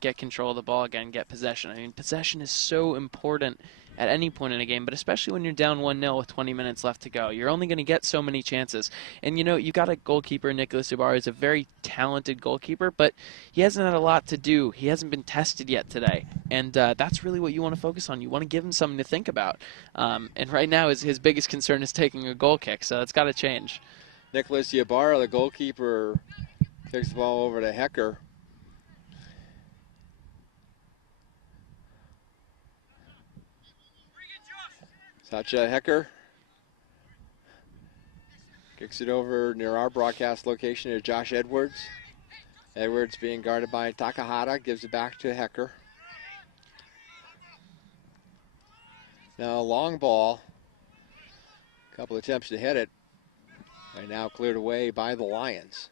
get control of the ball again, get possession. I mean, possession is so important at any point in a game, but especially when you're down 1-0 with 20 minutes left to go. You're only going to get so many chances. And, you know, you got a goalkeeper, Nicolas Ibarra, is a very talented goalkeeper, but he hasn't had a lot to do. He hasn't been tested yet today. And that's really what you want to focus on. You want to give him something to think about. And right now his biggest concern is taking a goal kick, so that's got to change. Nicolas Ibarra, the goalkeeper, takes the ball over to Hecker. Sacha Hecker kicks it over near our broadcast location to Josh Edwards. Edwards being guarded by Takahata, gives it back to Hecker. Now a long ball, a couple attempts to hit it, and now cleared away by the Lions.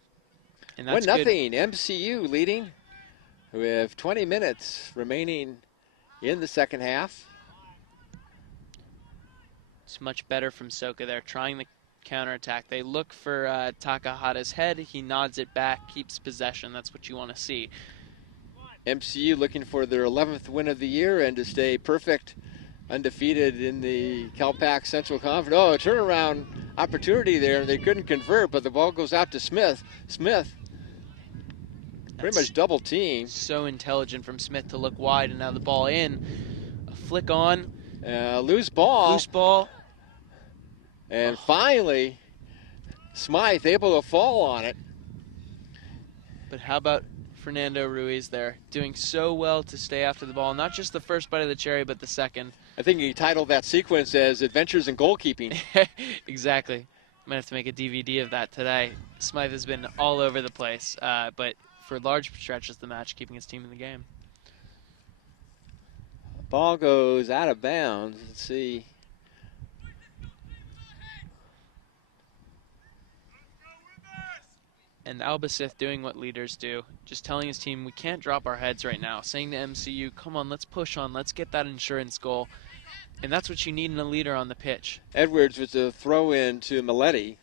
1-0, MCU leading with 20 minutes remaining in the second half. It's much better from Soka there, trying the counterattack. They look for Takahata's head. He nods it back, keeps possession. That's what you want to see. MCU looking for their 11th win of the year and to stay perfect, undefeated in the CalPAC Central Conference. Oh, a turnaround opportunity there. They couldn't convert, but the ball goes out to Smith. Smith, pretty much double team. So intelligent from Smith to look wide, and now the ball in. A flick on. Loose ball. Loose ball. And finally, Smythe able to fall on it. But how about Fernando Ruiz there, doing so well to stay after the ball. Not just the first bite of the cherry, but the second. I think he titled that sequence as Adventures in Goalkeeping. Exactly. Might have to make a DVD of that today. Smythe has been all over the place, but for large stretches of the match, keeping his team in the game. Ball goes out of bounds. Let's see. And Albacith doing what leaders do, just telling his team, we can't drop our heads right now, saying to MCU, come on, let's push on, let's get that insurance goal. And that's what you need in a leader on the pitch. Edwards with the throw in to Maletti.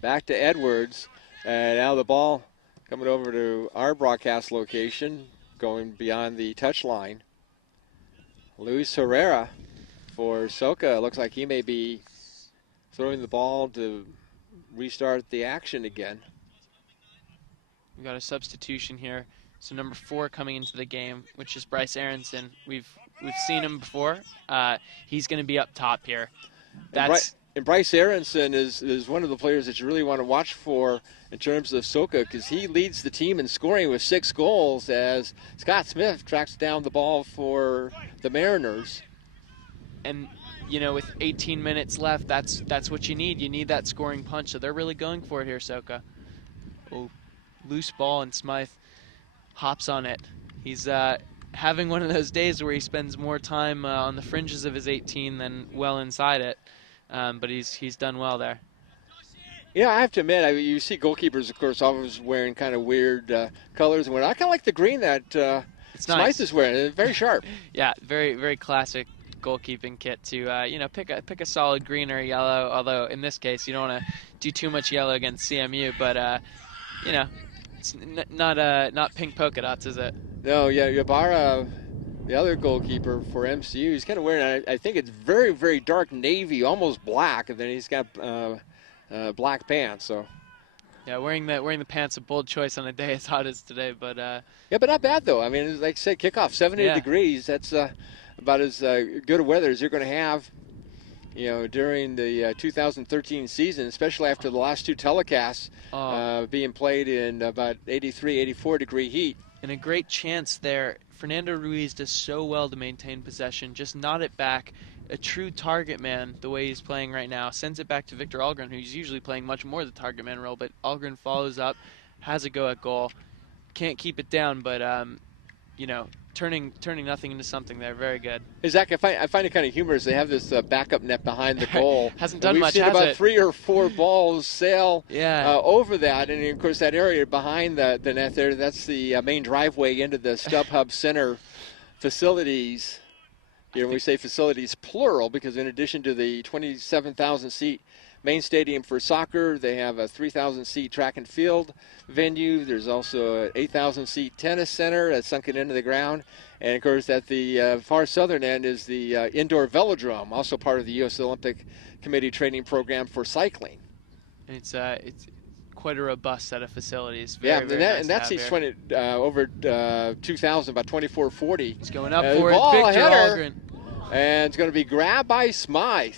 Back to Edwards. And now the ball coming over to our broadcast location, going beyond the touchline. Luis Herrera for Soka. Looks like he may be throwing the ball to restart the action again. We've got a substitution here. So number 4 coming into the game, which is Bryce Aronson. We've seen him before. He's going to be up top here. And Bryce Aronson is one of the players that you really want to watch for in terms of Soka, because he leads the team in scoring with 6 goals as Scott Smith tracks down the ball for the Mariners. And, you know, with 18 minutes left, that's what you need. You need that scoring punch. So they're really going for it here, Soka. Oh, loose ball, and Smythe hops on it. He's having one of those days where he spends more time on the fringes of his 18 than well inside it. But he's done well there. Yeah, I have to admit, you see goalkeepers, of course, always wearing kind of weird colors and whatnot. I kind of like the green that Smythe is wearing. It's very sharp. Yeah, very, very classic goalkeeping kit to you know, pick a solid green or yellow. Although in this case, you don't want to do too much yellow against CMU. But you know, it's not pink polka dots, is it? No, yeah, Ibarra, the other goalkeeper for MCU, he's kind of wearing, I think it's very, very dark navy, almost black, and then he's got black pants. So yeah, wearing the pants, a bold choice on a day as hot as today. But yeah, but not bad though. I mean, like I said, kickoff 70 degrees. That's about as good a weather as you're going to have, you know, during the 2013 season, especially after the last 2 telecasts being played in about 83, 84 degree heat. And a great chance there. Fernando Ruiz does so well to maintain possession, just nod it back. A true target man, the way he's playing right now, sends it back to Victor Algren, who's usually playing much more the target man role, but Algren follows up, has a go at goal. Can't keep it down, but, you know, turning nothing into something there. Very good. Hey, Zach, I find it kind of humorous. They have this backup net behind the goal. Hasn't done much, We've seen has about it? 3 or 4 balls sail over that. And, of course, that area behind the net there, that's the main driveway into the StubHub Center facilities. Here we say facilities plural because in addition to the 27,000-seat main stadium for soccer. They have a 3,000-seat track and field venue. There's also an 8,000-seat tennis center that's sunken into the ground. And, of course, at the far southern end is the indoor velodrome, also part of the U.S. Olympic Committee training program for cycling. It's quite a robust set of facilities. Yeah, Very nice and that seats 20 over 2,000, about 2,440. He's going up for it. Ball Victor header, Algren. and it's going to be grabbed by Smythe.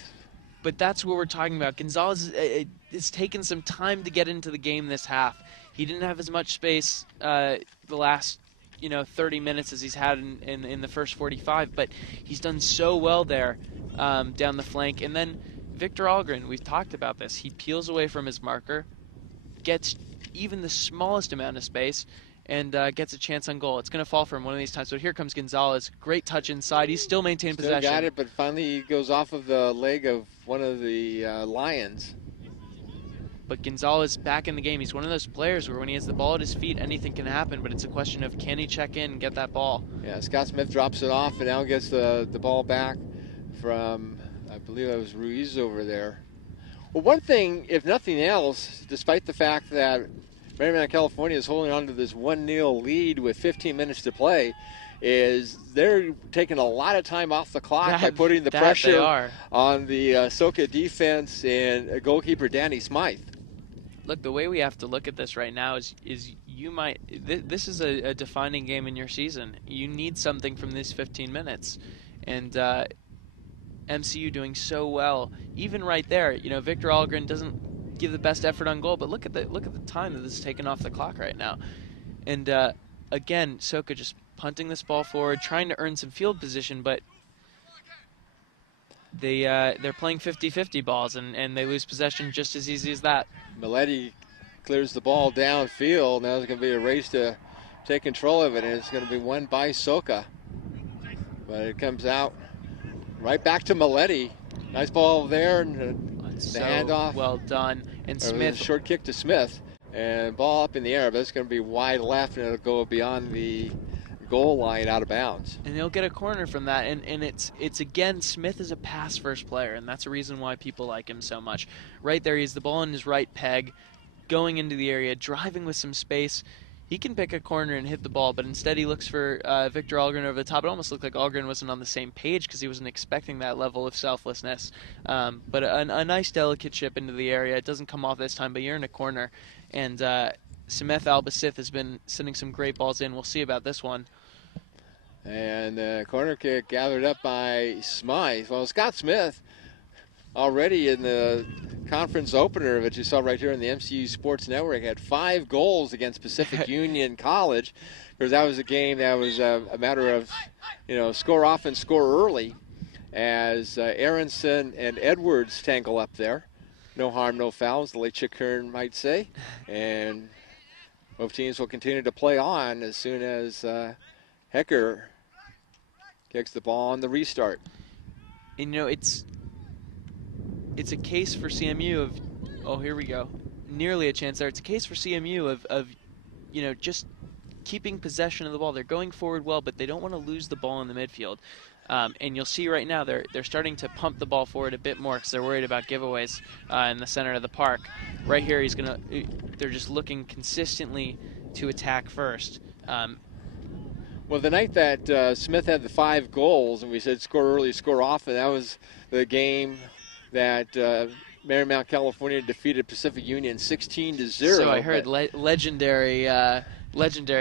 But that's what we're talking about. Gonzalez it's taken some time to get into the game this half. He didn't have as much space the last 30 minutes as he's had in the first 45, but he's done so well there down the flank. And then Victor Algren, we've talked about this. He peels away from his marker, gets even the smallest amount of space, and gets a chance on goal. It's going to fall for him one of these times. But here comes Gonzalez. Great touch inside. He's still maintained possession. Got it, but finally he goes off of the leg of one of the Lions. But Gonzalez back in the game. He's one of those players where when he has the ball at his feet, anything can happen. But it's a question of can he check in and get that ball. Yeah, Scott Smith drops it off and now gets the ball back from, I believe it was Ruiz over there. Well, one thing, if nothing else, despite the fact that Marymount, California is holding on to this 1-0 lead with 15 minutes to play, is they're taking a lot of time off the clock by putting the pressure on the Soka defense and goalkeeper Danny Smythe. Look, the way we have to look at this right now is this is a defining game in your season. You need something from these 15 minutes, and MCU doing so well. Even right there, Victor Algren doesn't give the best effort on goal, but look at the time that this is taken off the clock right now. And again, Soka just punting this ball forward, trying to earn some field position, but they're playing 50-50 balls, and they lose possession just as easy as that. Milletti clears the ball downfield. Now there's going to be a race to take control of it, and it's going to be won by Soka. But it comes out right back to Milletti. Nice ball there, and the handoff. Well done. And Smith. Short kick to Smith, and ball up in the air, but it's going to be wide left, and it'll go beyond the goal line out of bounds. And he'll get a corner from that, and it's again, Smith is a pass-first player, and that's a reason why people like him so much. Right there, he's the ball in his right peg, going into the area, driving with some space. He can pick a corner and hit the ball, but instead he looks for Victor Algren over the top. It almost looked like Algren wasn't on the same page because he wasn't expecting that level of selflessness. But a nice delicate chip into the area. It doesn't come off this time, but you're in a corner. And Sameth Albasith has been sending some great balls in. We'll see about this one. And corner kick gathered up by Smythe. Well, Scott Smith already in the conference opener that you saw right here on the MCU Sports Network had 5 goals against Pacific Union College. Because that was a game that was a matter of, score off and score early as Aronson and Edwards tangle up there. No harm, no foul, as the late Chick Hearn might say. And both teams will continue to play on as soon as Hecker kicks the ball on the restart. And it's a case for CMU of, oh, here we go, nearly a chance there. It's a case for CMU of just keeping possession of the ball. They're going forward well, but they don't want to lose the ball in the midfield. And you'll see right now they're starting to pump the ball forward a bit more because they're worried about giveaways in the center of the park. Right here, they're just looking consistently to attack first. Well, the night that Smith had the 5 goals, and we said score early, score often, that was the game that Marymount, California defeated Pacific Union 16-0. So I heard legendary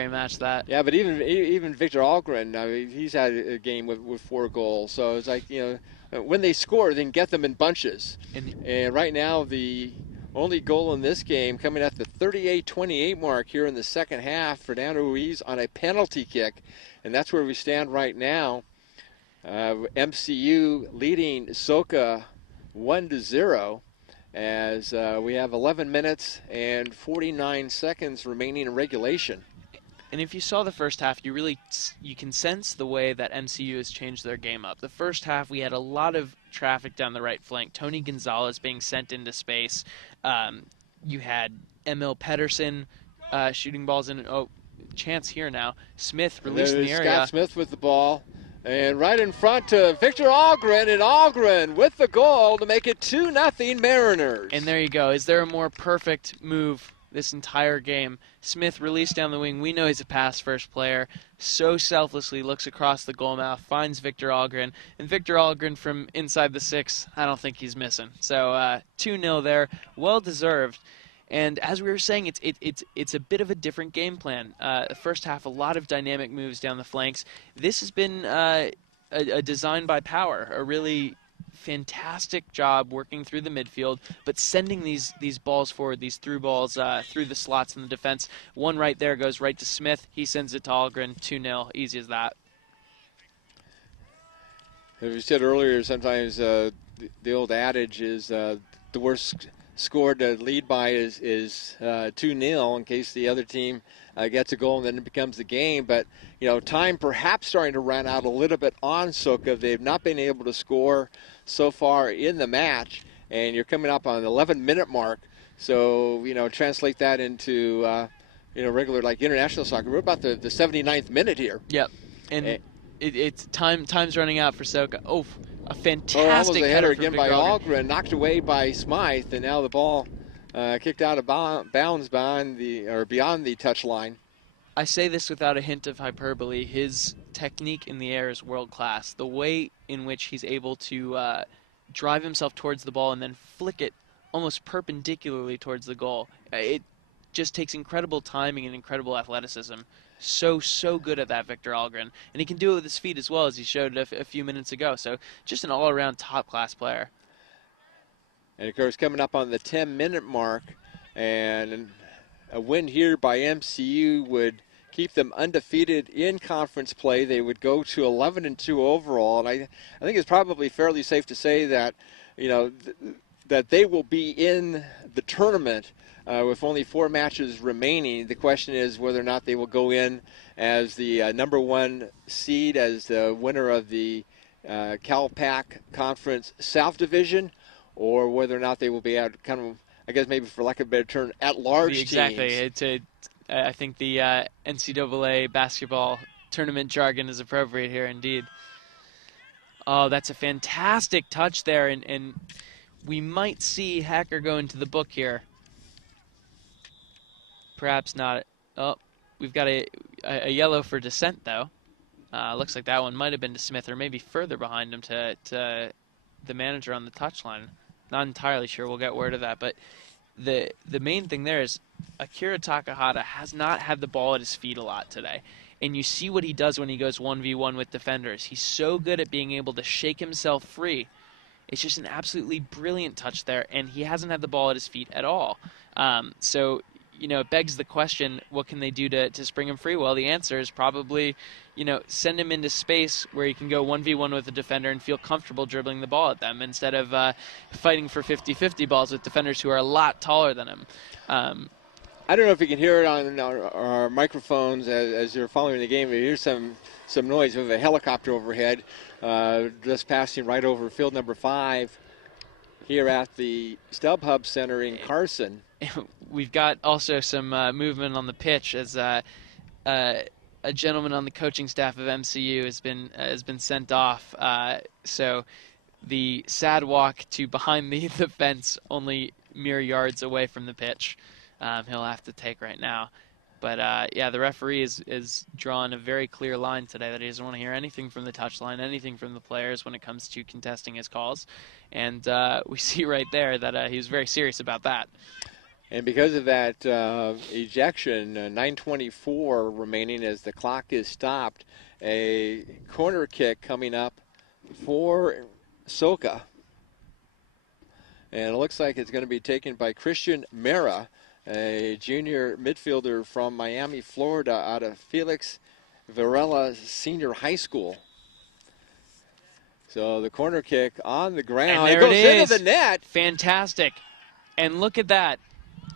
match that. Yeah, but even Victor Algren, he's had a game with 4 goals. So it's like, when they score, they can get them in bunches. And right now, the only goal in this game coming at the 38-28 mark here in the second half, Fernando Ruiz on a penalty kick. And that's where we stand right now. MCU leading Soka 1-0 as we have 11 minutes and 49 seconds remaining in regulation. And if you saw the first half, you can sense the way that MCU has changed their game up. The first half, we had a lot of traffic down the right flank. Tony Gonzalez being sent into space. You had Emil Pedersen shooting balls in. Oh, chance here now. Smith released in the area. Scott Smith with the ball. And right in front to Victor Algren, and Algren with the goal to make it 2-0 Mariners. And there you go. Is there a more perfect move this entire game? Smith released down the wing. We know he's a pass-first player. So selflessly looks across the goal mouth, finds Victor Algren. And Victor Algren from inside the 6, I don't think he's missing. So 2-0 there. Well-deserved. And as we were saying, it's a bit of a different game plan. The first half, a lot of dynamic moves down the flanks. This has been a design by Power, a really fantastic job working through the midfield, but sending these balls forward, these through balls through the slots in the defense. One right there goes right to Smith. He sends it to Algren, 2-0, easy as that. As we said earlier, sometimes the old adage is the worst score to lead by is 2-0 in case the other team gets a goal, and then it becomes the game. But, time perhaps starting to run out a little bit on Soka. They've not been able to score so far in the match, and you're coming up on the 11-minute mark. So, translate that into, regular, like, international soccer. We're about the 79th minute here. Yep. And it's time's running out for Soka. Oh, a fantastic almost a header again by Algren. knocked away by Smythe, and now the ball kicked out of bounds beyond the touch line. I say this without a hint of hyperbole. His technique in the air is world class. The way in which he's able to drive himself towards the ball and then flick it almost perpendicularly towards the goal. It just takes incredible timing and incredible athleticism. So good at that, Victor Algren. And he can do it with his feet as well, as he showed a few minutes ago. So just an all-around top-class player. And, of course, coming up on the 10-minute mark, and a win here by MCU would keep them undefeated in conference play. They would go to 11-2 overall. And I think it's probably fairly safe to say that, that they will be in the tournament with only 4 matches remaining. The question is whether or not they will go in as the number 1 seed, as the winner of the CalPAC Conference South Division, or whether or not they will be out kind of, I guess maybe for lack of a better term, at-large teams. Exactly. I think the NCAA basketball tournament jargon is appropriate here indeed. Oh, that's a fantastic touch there, and we might see Hacker go into the book here. Perhaps not. Oh, we've got a yellow for dissent, though. Looks like that one might have been to Smith, or maybe further behind him to the manager on the touchline. Not entirely sure. We'll get word of that. But the main thing there is Akira Takahata has not had the ball at his feet a lot today. And you see what he does when he goes 1v1 with defenders. He's so good at being able to shake himself free. It's just an absolutely brilliant touch there, and he hasn't had the ball at his feet at all. So it begs the question, what can they do to spring him free? Well, the answer is probably, send him into space where he can go 1v1 with a defender and feel comfortable dribbling the ball at them instead of fighting for 50-50 balls with defenders who are a lot taller than him. I don't know if you can hear it on our microphones as you're following the game. You hear some noise. We have a helicopter overhead just passing right over field number 5 here at the StubHub Center in Carson. We've got also some movement on the pitch as a gentleman on the coaching staff of MCU has been sent off. So the sad walk to behind the fence, only mere yards away from the pitch, he'll have to take right now. But the referee is drawn a very clear line today that he doesn't want to hear anything from the touchline, anything from the players when it comes to contesting his calls. And we see right there that he was very serious about that. And because of that ejection, 9:24 remaining as the clock is stopped, a corner kick coming up for Soka. And it looks like it's going to be taken by Christian Mera, a junior midfielder from Miami, Florida, out of Felix Varela Senior High School. So the corner kick on the ground. And there it goes it is. Into the net. Fantastic. And look at that.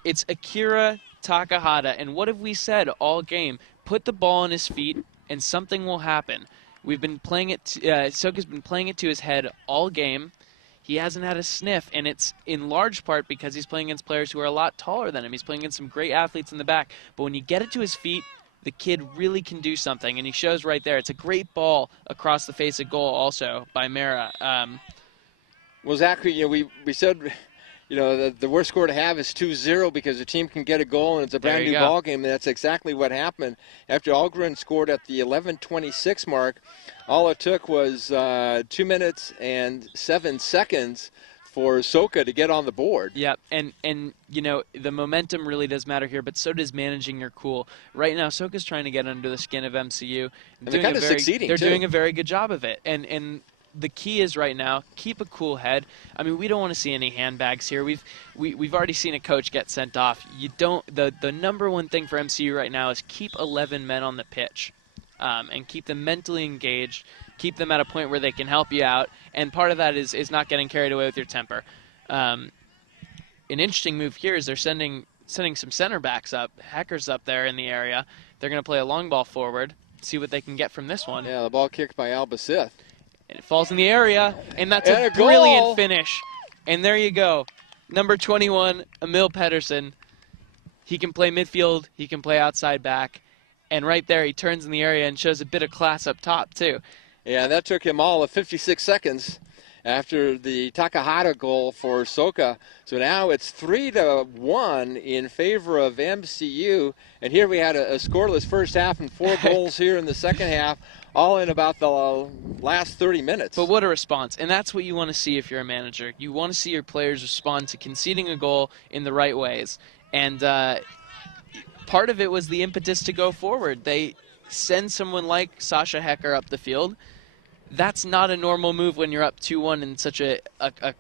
It's Akira Takahata. And what have we said all game? Put the ball on his feet and something will happen. We've been playing it, Soka's been playing it to his head all game. He hasn't had a sniff, and it's in large part because he's playing against players who are a lot taller than him. He's playing against some great athletes in the back. But when you get it to his feet, the kid really can do something, and he shows right there. It's a great ball across the face of goal also by Mara. Well, Zach, we said, the worst score to have is 2-0 because the team can get a goal and it's a brand new ball game, and that's exactly what happened. After Algren scored at the 11:26 mark, all it took was 2 minutes and 7 seconds for Soka to get on the board. Yeah, and the momentum really does matter here, but so does managing your cool. Right now, Soka's trying to get under the skin of MCU. And they're kind of succeeding, They're too. doing a very good job of it, and the key is right now, keep a cool head. I mean, we don't want to see any handbags here. We've already seen a coach get sent off. The number one thing for MCU right now is keep 11 men on the pitch, and keep them mentally engaged. Keep them at a point where they can help you out, and part of that is not getting carried away with your temper. An interesting move here is they're sending some center backs up, Hackers up there in the area. They're going to play a long ball forward, see what they can get from this one. Yeah, the ball kicked by Albacith. And it falls in the area, and that's a brilliant finish. And there you go. Number 21, Emil Pedersen. He can play midfield, he can play outside back, and right there he turns in the area and shows a bit of class up top too. Yeah, that took him all of 56 seconds after the Takahata goal for Soka. So now it's 3-1 in favor of MCU. And here we had a scoreless first half and 4 goals here in the second half, all in about the last 30 minutes. But what a response. And that's what you want to see if you're a manager. You want to see your players respond to conceding a goal in the right ways. And part of it was the impetus to go forward. They send someone like Sasha Hecker up the field. That's not a normal move when you're up 2-1 in such a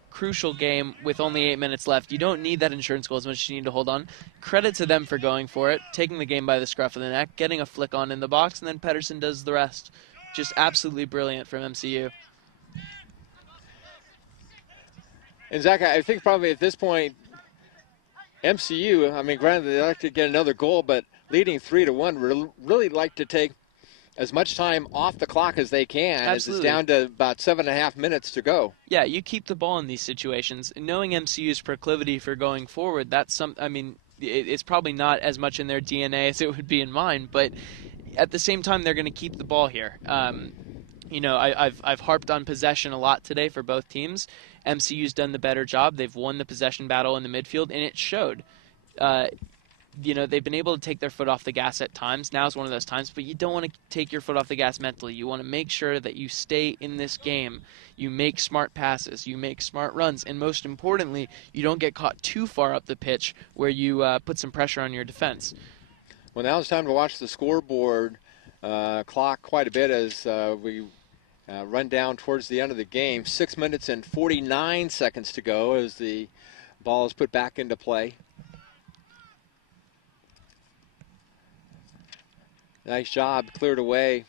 crucial game with only 8 minutes left. You don't need that insurance goal as much as you need to hold on. Credit to them for going for it, taking the game by the scruff of the neck, getting a flick on in the box, and then Pedersen does the rest. Just absolutely brilliant from MCU. And Zach, I think probably at this point, MCU, I mean, granted they'd like to get another goal, but leading 3-1, really like to take as much time off the clock as they can. Absolutely. As it's down to about 7.5 minutes to go. Yeah, you keep the ball in these situations. Knowing MCU's proclivity for going forward, it's probably not as much in their DNA as it would be in mine, but at the same time, they're going to keep the ball here. I've harped on possession a lot today for both teams. MCU's done the better job. They've won the possession battle in the midfield, and it showed. They've been able to take their foot off the gas at times. Now's one of those times, but you don't want to take your foot off the gas mentally. You want to make sure that you stay in this game. You make smart passes. You make smart runs. And most importantly, you don't get caught too far up the pitch where you put some pressure on your defense. Well, now it's time to watch the scoreboard clock quite a bit as we run down towards the end of the game. 6 minutes and 49 seconds to go as the ball is put back into play. Nice job cleared away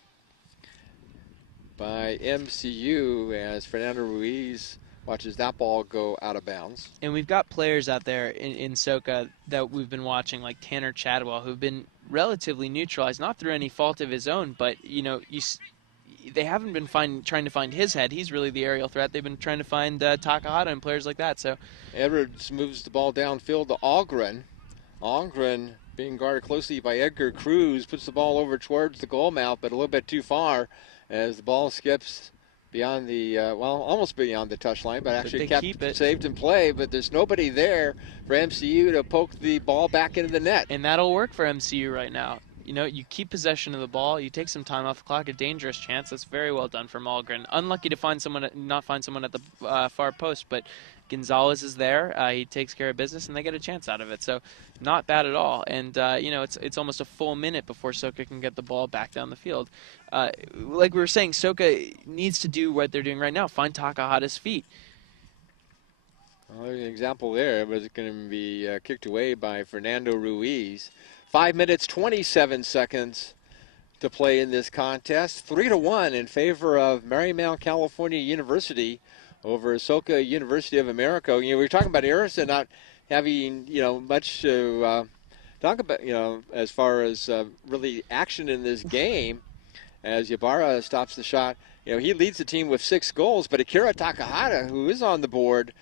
by MCU as Fernando Ruiz watches that ball go out of bounds. And we've got players out there in Soka that we've been watching, like Tanner Chadwell, who've been relatively neutralized, not through any fault of his own, but they haven't been trying to find his head. He's really the aerial threat. They've been trying to find Takahata and players like that. So Edwards moves the ball downfield to Algren. Algren, being guarded closely by Edgar Cruz, puts the ball over towards the goal mouth, but a little bit too far as the ball skips beyond the, almost beyond the touchline, but actually kept saved in play. But there's nobody there for MCU to poke the ball back into the net. And that'll work for MCU right now. You keep possession of the ball, you take some time off the clock, a dangerous chance. That's very well done from Algren. Unlucky to not find someone at the far post, but Gonzalez is there. He takes care of business, and they get a chance out of it. So not bad at all. And, it's almost a full minute before Soka can get the ball back down the field. Like we were saying, Soka needs to do what they're doing right now, find Takahata's feet. Well, there's an example there. It was going to be kicked away by Fernando Ruiz. 5 minutes, 27 seconds to play in this contest. 3-1 in favor of Marymount, California University over Soka University of America. We were talking about Harrison not having, much to talk about, as far as really action in this game. as Yabara stops the shot. He leads the team with 6 goals, but Akira Takahata, who is on the board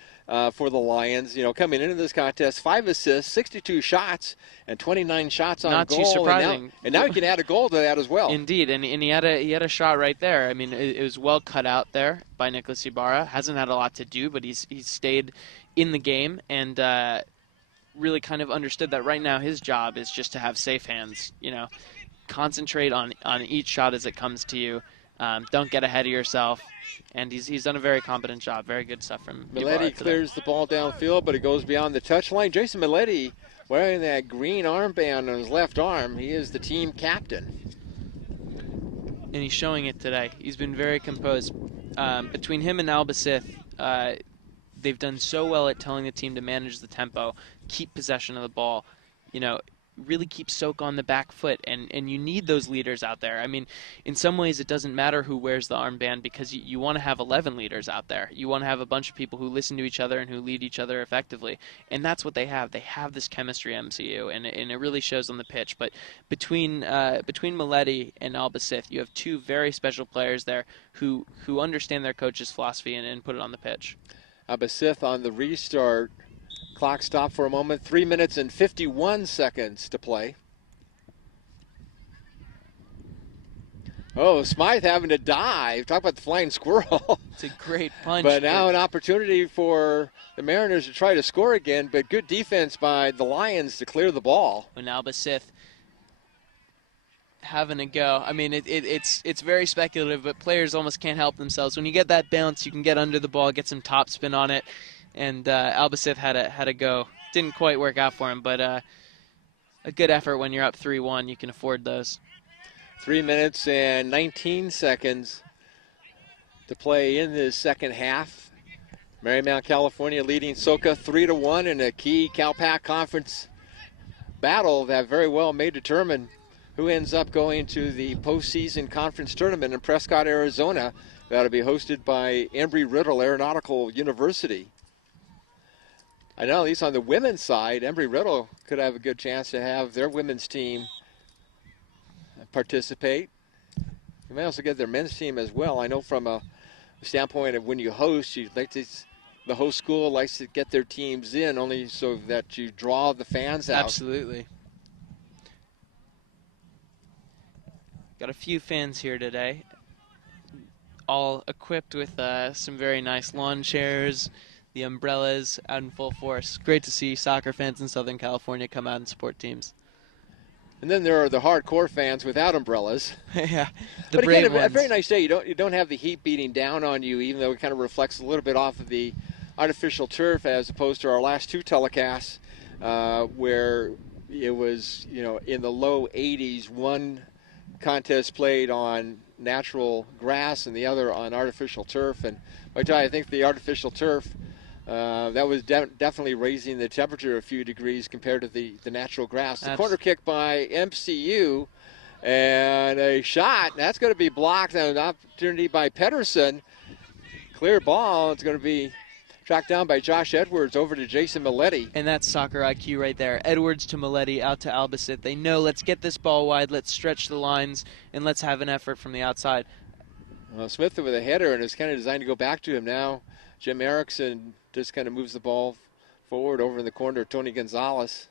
for the Lions, coming into this contest, 5 assists, 62 shots, and 29 shots on Not goal. too surprising. And now he can add a goal to that as well. Indeed, and he had a shot right there. I mean, it was well cut out there by Nicholas Ibarra. Hasn't had a lot to do, but he's stayed in the game and really kind of understood that right now his job is just to have safe hands. Concentrate on each shot as it comes to you. Don't get ahead of yourself. And he's done a very competent job. Very good stuff from Ibarra Milletti clears the ball downfield, but it goes beyond the touchline. Jason Milletti wearing that green armband on his left arm. He is the team captain. And he's showing it today. He's been very composed. Between him and Albacith, they've done so well at telling the team to manage the tempo, keep possession of the ball, really keep Soka on the back foot, and you need those leaders out there. I mean, in some ways it doesn't matter who wears the armband because you want to have 11 leaders out there. You want to have a bunch of people who listen to each other and who lead each other effectively, and that's what they have. They have this chemistry, MCU, and it really shows on the pitch. But between Milletti and Albacith, you have 2 very special players there who understand their coach's philosophy and put it on the pitch. Albacith on the restart. Clock stopped for a moment. 3 minutes and 51 seconds to play. Oh, Smythe having to dive. Talk about the flying squirrel. It's a great punch. But now an opportunity for the Mariners to try to score again, but good defense by the Lions to clear the ball. When Albacith having a go. I mean, it's very speculative, but players almost can't help themselves. When you get that bounce, you can get under the ball, get some top spin on it. And Albacith had a go. Didn't quite work out for him, but a good effort when you're up 3-1. You can afford those. 3 minutes and 19 seconds to play in the second half. Marymount, California leading Soka 3-1 in a key CalPAC Conference battle that very well may determine who ends up going to the postseason conference tournament in Prescott, Arizona. That'll be hosted by Embry-Riddle Aeronautical University. I know at least on the women's side, Embry-Riddle could have a good chance to have their women's team participate. You may also get their men's team as well. I know from a standpoint of when you host, the host school likes to get their teams in only so that you draw the fans out. Absolutely. Got a few fans here today, all equipped with some very nice lawn chairs, the umbrellas out in full force. Great to see soccer fans in Southern California come out and support teams. And then there are the hardcore fans without umbrellas. Yeah, the but brave again, ones. A very nice day. You don't have the heat beating down on you, even though it kind of reflects a little bit off of the artificial turf as opposed to our last 2 telecasts, where it was in the low 80s. One contest played on natural grass and the other on artificial turf. And I think the artificial turf, that was definitely raising the temperature a few degrees compared to the natural grass. The corner kick by MCU and a shot. That's going to be blocked. And an opportunity by Pedersen. Clear ball. It's going to be tracked down by Josh Edwards over to Jason Milletti. And that's soccer IQ right there. Edwards to Milletti, out to Albacith. They know, let's get this ball wide, let's stretch the lines, and let's have an effort from the outside. Well, Smith with a header, and it's kind of designed to go back to him now. Jim Erickson just kind of moves the ball forward over in the corner. Tony Gonzalez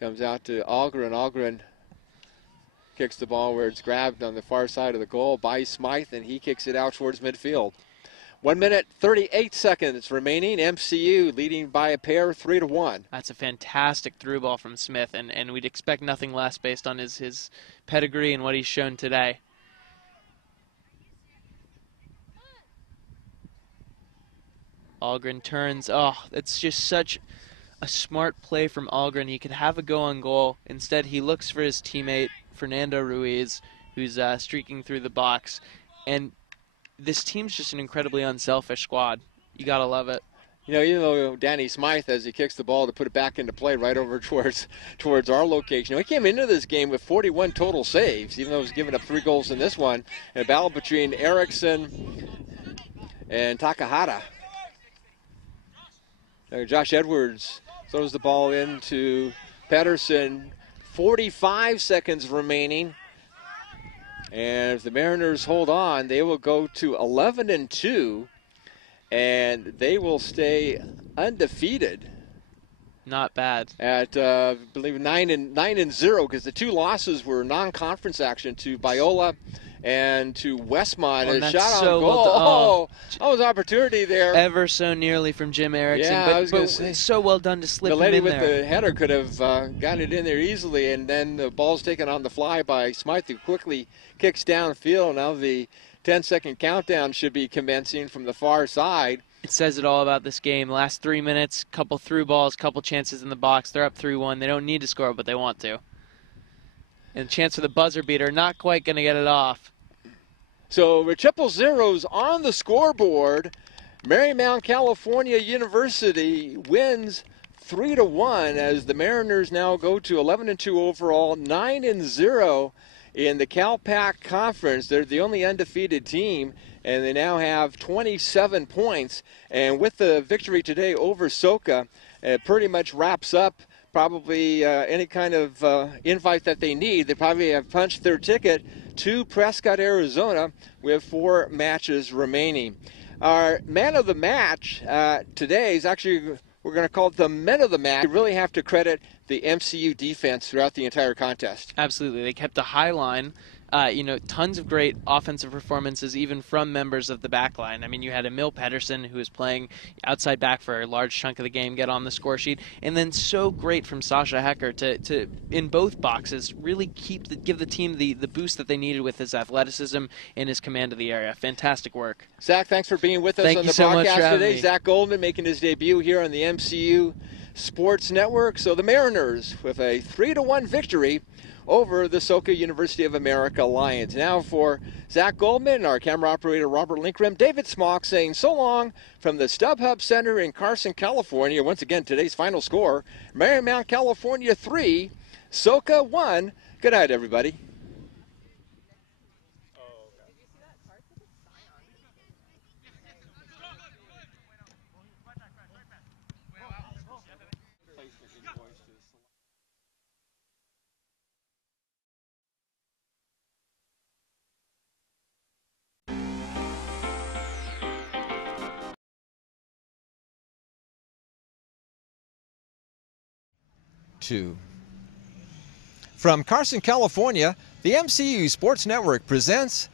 comes out to Algren. Algren kicks the ball where it's grabbed on the far side of the goal by Smythe, and he kicks it out towards midfield. 1 minute, 38 seconds remaining. MCU leading by a pair, 3-1. That's a fantastic through ball from Smith, and we'd expect nothing less based on his pedigree and what he's shown today. Algren turns. Oh, it's just such a smart play from Algren. He could have a go on goal. Instead, he looks for his teammate, Fernando Ruiz, who's streaking through the box. And this team's just an incredibly unselfish squad. You got to love it. Even though Danny Smythe, as he kicks the ball to put it back into play right over towards our location, he came into this game with 41 total saves, even though he's given up 3 goals in this one. And a battle between Erickson and Takahata. Josh Edwards throws the ball into Pedersen. 45 seconds remaining. And if the Mariners hold on, they will go to 11-2, and they will stay undefeated. Not bad. At I believe 9-0, because the two losses were non-conference action to Biola and to Westmont. And a shot on so goal. well That was opportunity there. Ever so nearly from Jim Erickson, Yeah, I was but gonna say, so well done to slip him Milletti in with there. the header could have gotten it in there easily, and then the ball's taken on the fly by Smythe, who quickly kicks downfield. Now the 10-second countdown should be commencing from the far side. It says it all about this game. Last 3 minutes, couple through balls, couple chances in the box. They're up 3-1. They don't need to score, but they want to. And a chance for the buzzer beater. Not quite going to get it off. So with triple zeros on the scoreboard, Marymount, California University wins 3-1 as the Mariners now go to 11-2 overall, 9-0 in the CalPAC Conference. They're the only undefeated team, and they now have 27 points. And with the victory today over Soka, it pretty much wraps up probably any kind of invite that they need. They probably have punched their ticket to Prescott, Arizona, with 4 matches remaining. Our man of the match today is actually, we're going to call it the men of the match. You really have to credit the MCU defense throughout the entire contest. Absolutely. They kept a high line. Tons of great offensive performances, even from members of the back line. I mean, you had Emil Pedersen, who was playing outside back for a large chunk of the game, get on the score sheet. And then so great from Sasha Hecker to in both boxes, really give the team the boost that they needed with his athleticism and his command of the area. Fantastic work. Zach, thanks for being with us Thank on you the so much broadcast for having today. me. Zach Goldman making his debut here on the MCU Sports Network. So the Mariners with a 3-1 victory over the Soka University of America Lions. Now for Zach Goldman, our camera operator Robert Linkrim, David Smock saying so long from the StubHub Center in Carson, California. Once again, today's final score, Marymount, California 3, Soka 1. Good night, everybody. From Carson, California, the MCU Sports Network presents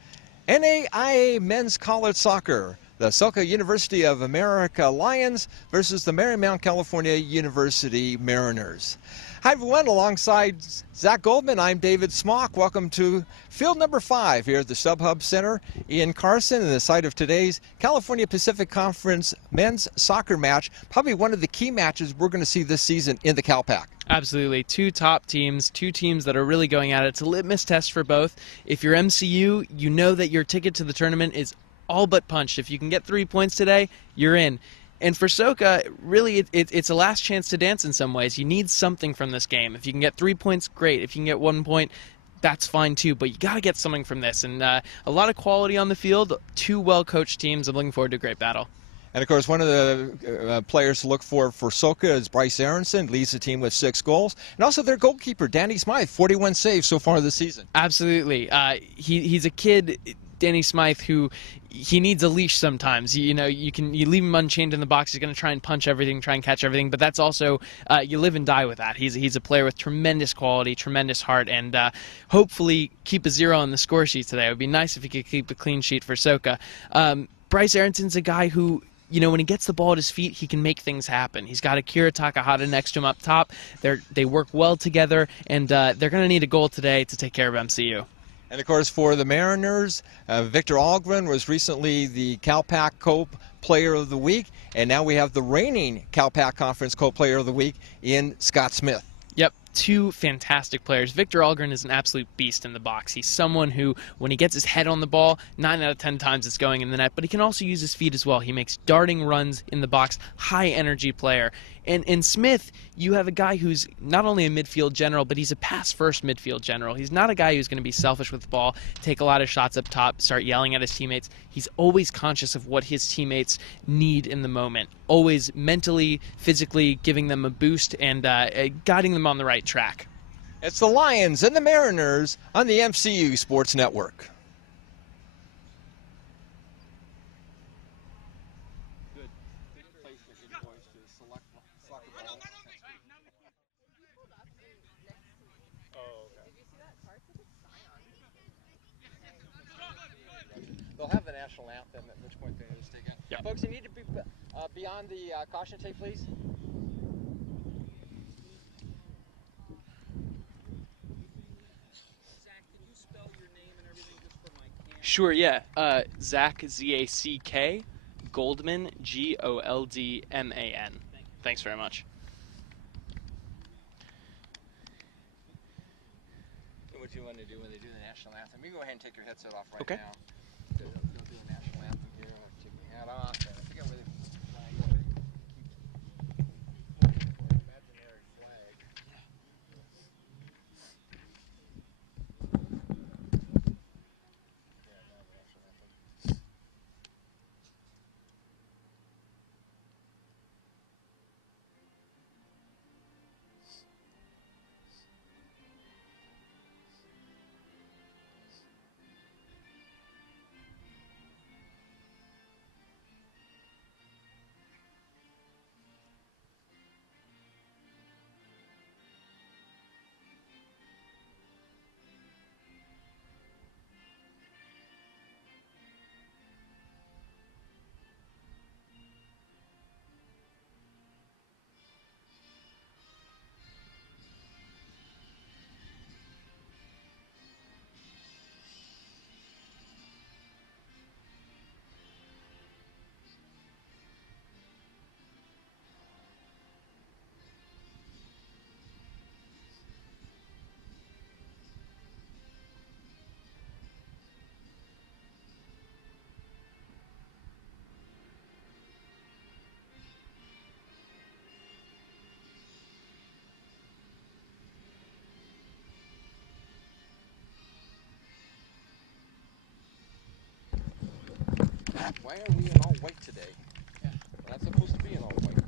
NAIA Men's College Soccer, the Soka University of America Lions versus the Marymount, California University Mariners. Hi everyone, alongside Zach Goldman, I'm David Smock. Welcome to field number 5 here at the StubHub Center in Carson, and the site of today's California Pacific Conference men's soccer match, probably one of the key matches we're going to see this season in the CalPAC. Absolutely. 2 top teams, 2 teams that are really going at it. It's a litmus test for both. If you're MCU, you know that your ticket to the tournament is all but punched. If you can get 3 points today, you're in. And for Soka, really, it's a last chance to dance in some ways. You need something from this game. If you can get 3 points, great. If you can get 1 point, that's fine too. But you got to get something from this. And a lot of quality on the field, 2 well-coached teams. I'm looking forward to a great battle. And, of course, one of the players to look for Soka is Bryce Aronson, leads the team with 6 goals. And also their goalkeeper, Danny Smythe, 41 saves so far this season. Absolutely. He's a kid, Danny Smythe, who he needs a leash sometimes. You leave him unchained in the box, he's going to try and punch everything, try and catch everything. But that's also, you live and die with that. He's a player with tremendous quality, tremendous heart, and hopefully keep a 0 on the score sheet today. It would be nice if he could keep a clean sheet for Soka. Bryce Aronson's a guy who, when he gets the ball at his feet, he can make things happen. He's got Akira Takahata next to him up top. They work well together, and they're going to need a goal today to take care of MCU. And, of course, for the Mariners, Victor Algren was recently the CalPAC Co-Player of the Week, and now we have the reigning CalPAC Conference Co-Player of the Week in Scott Smith. Yep. 2 fantastic players. Victor Algren is an absolute beast in the box. He's someone who, when he gets his head on the ball, 9 out of 10 times it's going in the net, but he can also use his feet as well. He makes darting runs in the box, high-energy player. And in Smith, you have a guy who's not only a midfield general, but he's a pass-first midfield general. He's not a guy who's going to be selfish with the ball, take a lot of shots up top, start yelling at his teammates. He's always conscious of what his teammates need in the moment, always mentally, physically giving them a boost and guiding them on the right track. It's the Lions and the Mariners on the MCU Sports Network. They'll have the national anthem, at which point they just take it. Yeah. Folks, you need to be beyond the caution tape, please. Sure, yeah. Zach, Z-A-C-K, Goldman, Goldman. Thanks very much. What you want to do when they do the national anthem? You go ahead and take your headset off right Okay. now. They'll do the national anthem here. Take your hat off. And I forget where they put the flag. Imaginary flag. Why are we in all white today? Yeah. We're not supposed to be in all white.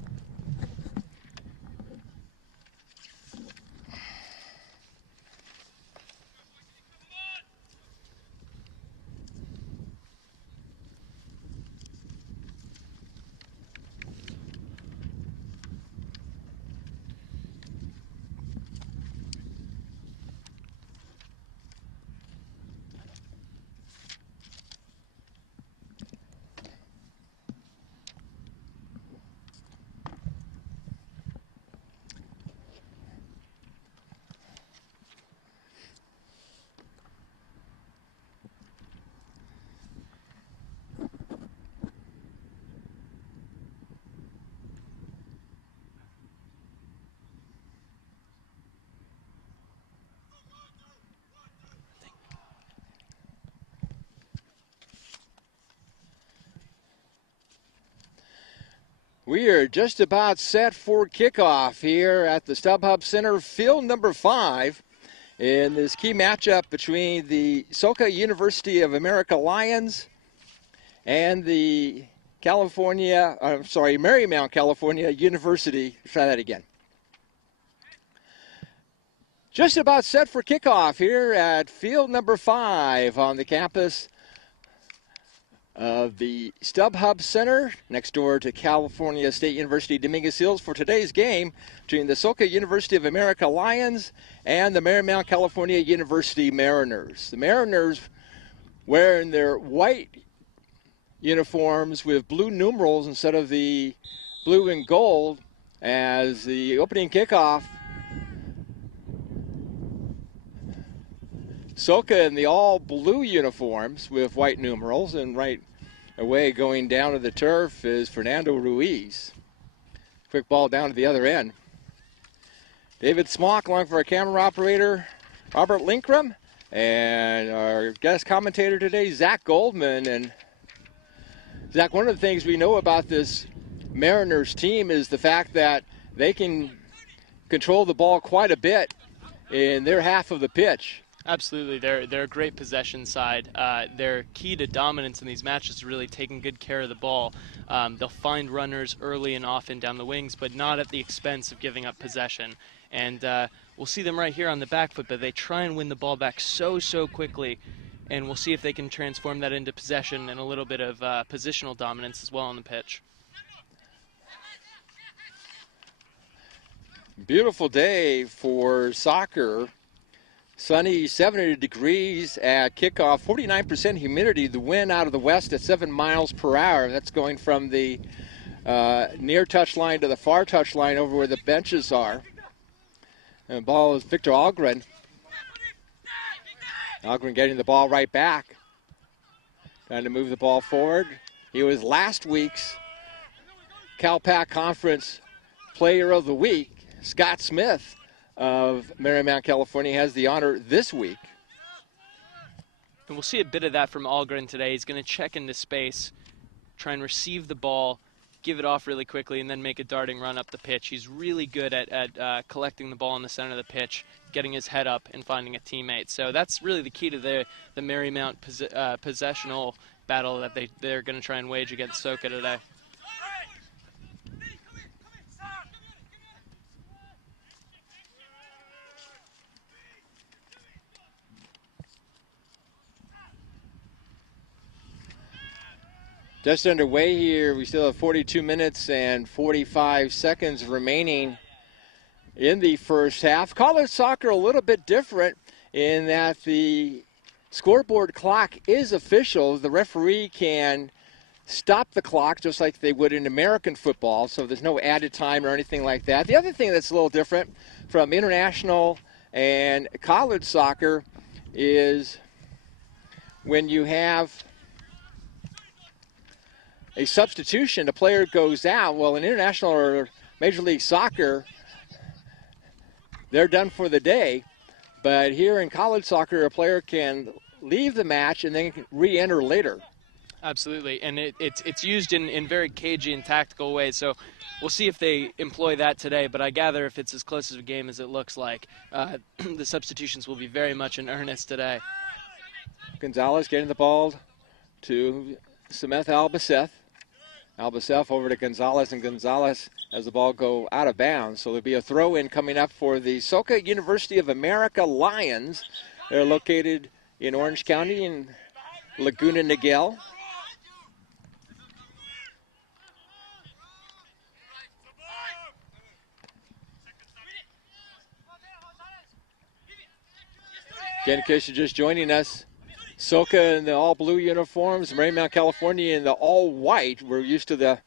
We are just about set for kickoff here at the StubHub Center, field number 5, in this key matchup between the Soka University of America Lions and the Marymount, California University. Try that again. Just about set for kickoff here at field number 5 on the campus of the StubHub Center next door to California State University Dominguez Hills for today's game between the Soka University of America Lions and the Marymount, California University Mariners. The Mariners wearing their white uniforms with blue numerals instead of the blue and gold as the opening kickoff. Soka in the all blue uniforms with white numerals, and right away going down to the turf is Fernando Ruiz. Quick ball down to the other end. David Smock along for our camera operator Robert Linkram, and our guest commentator today, Zach Goldman. And Zach, one of the things we know about this Mariners team is the fact that they can control the ball quite a bit in their half of the pitch. Absolutely, they're a great possession side. Their key to dominance in these matches is really taking good care of the ball. They'll find runners early and often down the wings, but not at the expense of giving up possession. And we'll see them right here on the back foot, but they try and win the ball back so quickly. And we'll see if they can transform that into possession and a little bit of positional dominance as well on the pitch. Beautiful day for soccer. Sunny, 70 degrees at kickoff, 49% humidity. The wind out of the west at 7 miles per hour. That's going from the near touch line to the far touch line over where the benches are. And the ball is Victor Algren. Algren getting the ball right back. Trying to move the ball forward. He was last week's CalPAC Conference Player of the Week. Scott Smith of Marymount, California has the honor this week. And we'll see a bit of that from Algren today. He's going to check into space, try and receive the ball, give it off really quickly, and then make a darting run up the pitch. He's really good at collecting the ball in the center of the pitch, getting his head up, and finding a teammate. So that's really the key to the Marymount possessional battle that they're going to try and wage against Soka today. Just underway here. We still have 42 minutes and 45 seconds remaining in the first half. College soccer a little bit different in that the scoreboard clock is official. The referee can stop the clock just like they would in American football, so there's no added time or anything like that. The other thing that's a little different from international and college soccer is when you have a substitution, a player goes out. Well, in international or Major League Soccer, they're done for the day. But here in college soccer, a player can leave the match and then re-enter later. Absolutely, and it's used in very cagey and tactical ways, so we'll see if they employ that today, but I gather if it's as close of a game as it looks like, the substitutions will be very much in earnest today. Gonzalez getting the ball to Sameth Albaceth. Albaceth over to Gonzalez, and Gonzalez has the ball go out of bounds. So there'll be a throw-in coming up for the Soka University of America Lions. They're located in Orange County in Laguna Niguel. Again, in case you're just joining us, Soka in the all-blue uniforms, Marymount, California in the all-white. We're used to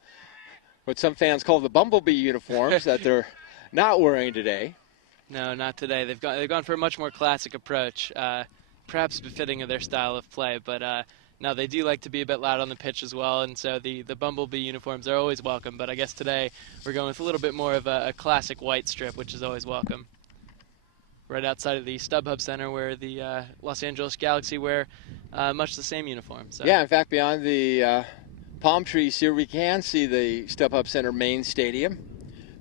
what some fans call the bumblebee uniforms that they're not wearing today. No, not today. They've gone for a much more classic approach, perhaps befitting of their style of play. But no, they do like to be a bit loud on the pitch as well, and so the bumblebee uniforms are always welcome. But I guess today we're going with a little bit more of a classic white strip, which is always welcome. Right outside of the StubHub Center where the Los Angeles Galaxy wear much the same uniform. So. Yeah, in fact, beyond the palm trees here, we can see the StubHub Center main stadium,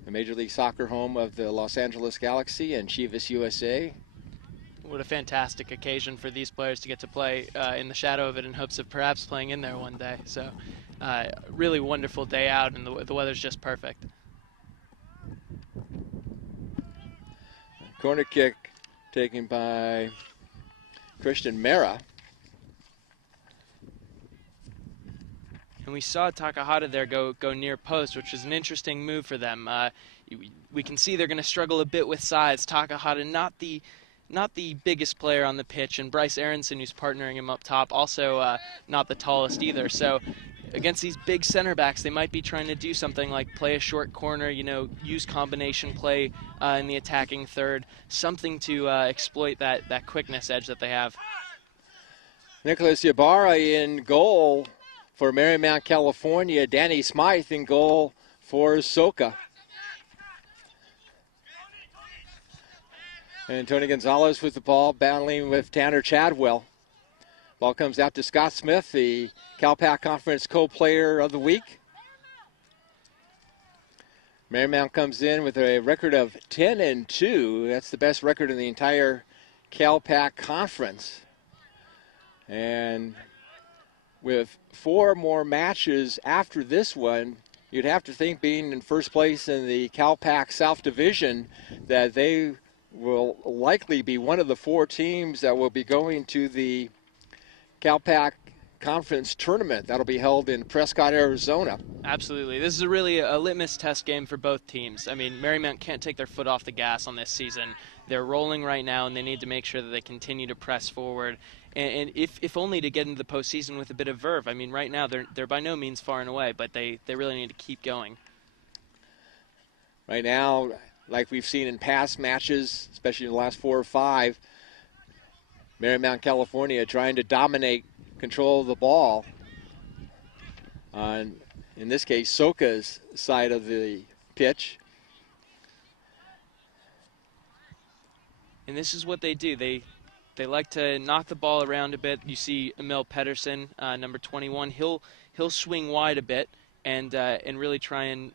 the Major League Soccer home of the Los Angeles Galaxy and Chivas USA. What a fantastic occasion for these players to get to play in the shadow of it in hopes of perhaps playing in there one day. So really wonderful day out, and the weather's just perfect. Corner kick taken by Christian Mera. And we saw Takahata there go near post, which is an interesting move for them. We can see they're going to struggle a bit with size. Takahata, not the biggest player on the pitch, and Bryce Aronson, who's partnering him up top, also not the tallest either. So against these big center backs, they might be trying to do something like play a short corner, use combination play in the attacking third, something to exploit that quickness edge that they have. Nicholas Ybarra in goal for Marymount, California. Danny Smythe in goal for Soka. And Tony Gonzalez with the ball, battling with Tanner Chadwell. Ball comes out to Scott Smith, the CalPAC Conference Co-Player of the Week. Marymount comes in with a record of 10-2. That's the best record in the entire CalPAC Conference. And with 4 more matches after this one, you'd have to think, being in first place in the CalPAC South Division, that they will likely be one of the 4 teams that will be going to the CalPAC Conference tournament that'll be held in Prescott, Arizona. Absolutely. This is really a litmus test game for both teams. I mean, Marymount can't take their foot off the gas on this season. They're rolling right now, and they need to make sure that they continue to press forward, and if only to get into the postseason with a bit of verve. I mean, right now they're by no means far and away, but they really need to keep going. Right now, like we've seen in past matches, especially in the last 4 or 5, Marymount, California trying to dominate control of the ball on, in this case, Soka's side of the pitch. And this is what they do. They like to knock the ball around a bit. You see Emil Pedersen, number 21. He'll swing wide a bit and really try and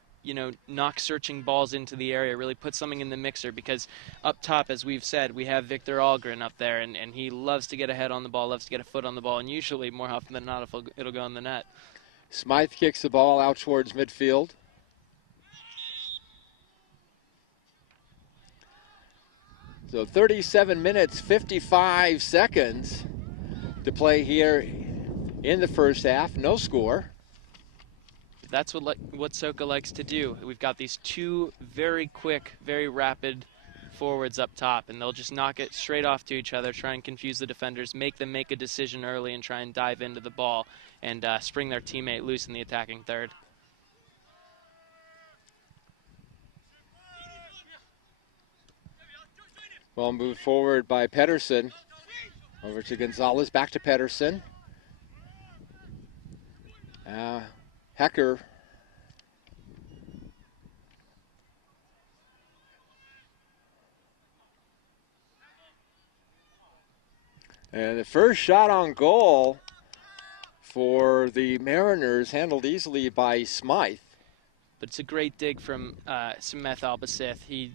knock searching balls into the area, really put something in the mixer, because up top, as we've said, we have Victor Algren up there, and he loves to get a head on the ball, loves to get a foot on the ball, and usually, more often than not, it'll go in the net. Smythe kicks the ball out towards midfield. So 37 minutes, 55 seconds to play here in the first half. No score. That's what Soka likes to do. We've got these two very quick, very rapid forwards up top, and they'll just knock it straight off to each other, try and confuse the defenders, make them make a decision early, and try and dive into the ball and spring their teammate loose in the attacking third. Well moved forward by Pedersen. Over to Gonzalez, back to Pedersen. Hecker. And the first shot on goal for the Mariners, handled easily by Smythe. But it's a great dig from Sameth Albacith. He's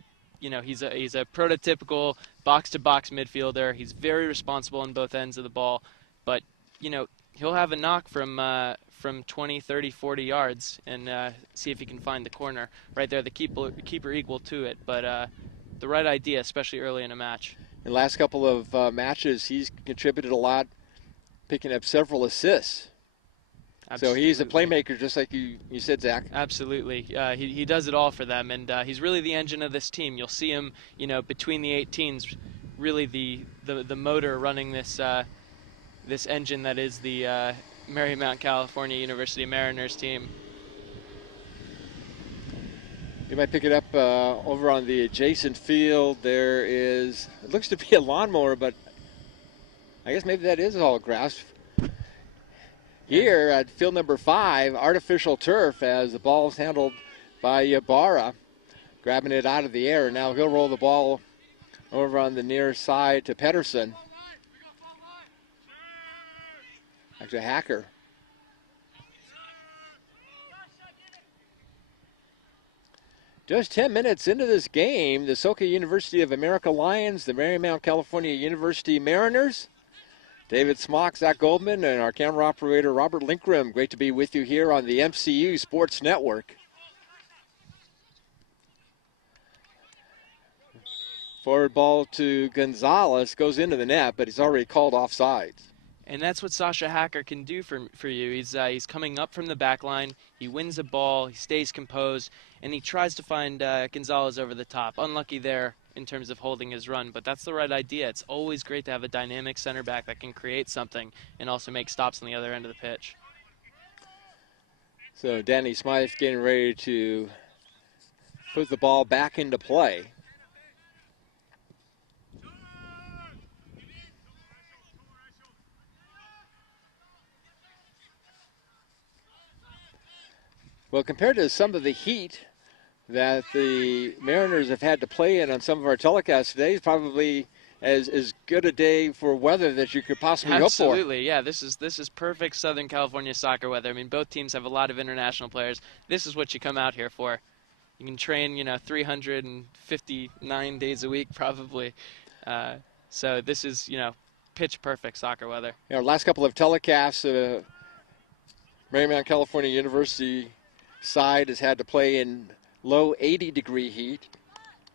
a prototypical box-to-box midfielder. He's very responsible on both ends of the ball, but he'll have a knock from 20, 30, 40 yards and see if he can find the corner. Right there, the keeper equal to it, but the right idea, especially early in a match. In the last couple of matches, he's contributed a lot, picking up several assists. Absolutely. So he's a playmaker, just like you said, Zach. Absolutely. He does it all for them, and he's really the engine of this team. You'll see him, between the 18s, really the motor running this engine that is the Marymount, California University Mariners team. You might pick it up over on the adjacent field. There is, it looks to be a lawnmower, but I guess maybe that is all grass. Here at field number 5, artificial turf, as the ball is handled by Ybarra, grabbing it out of the air. Now he'll roll the ball over on the near side to Pedersen. Back to Hacker. Just 10 minutes into this game, the Soka University of America Lions, the Marymount, California University Mariners. David Smock, Zach Goldman, and our camera operator, Robert Linkram. Great to be with you here on the MCU Sports Network. Forward ball to Gonzalez, goes into the net, but he's already called offsides. And that's what Sasha Hacker can do for you. He's coming up from the back line. He wins a ball. He stays composed, and he tries to find Gonzalez over the top. Unlucky there in terms of holding his run, but that's the right idea. It's always great to have a dynamic center back that can create something and also make stops on the other end of the pitch. So Danny Smythe getting ready to put the ball back into play. Well, compared to some of the heat that the Mariners have had to play in on some of our telecasts today, is probably as good a day for weather that you could possibly hope for. Absolutely, yeah. This is perfect Southern California soccer weather. I mean, both teams have a lot of international players. This is what you come out here for. You can train, 359 days a week probably. So this is, pitch perfect soccer weather. Our last couple of telecasts, Marymount, California University side has had to play in low 80-degree heat.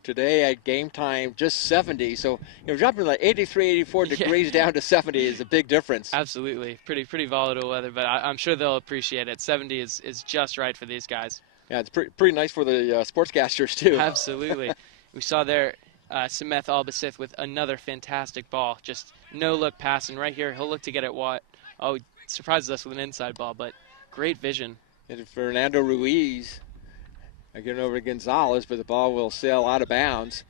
today at game time, just 70. So, jumping like 83, 84 Yeah, degrees down to 70 is a big difference. absolutely. Pretty volatile weather, but I'm sure they'll appreciate it. 70 is just right for these guys. Yeah, it's pretty nice for the sportscasters, too. Absolutely. We saw there Sameth Albasith with another fantastic ball. Just no look passing right here. He'll look to get it what? Oh, he surprises us with an inside ball, but great vision. And Fernando Ruiz getting over to Gonzalez, but the ball will sail out of bounds.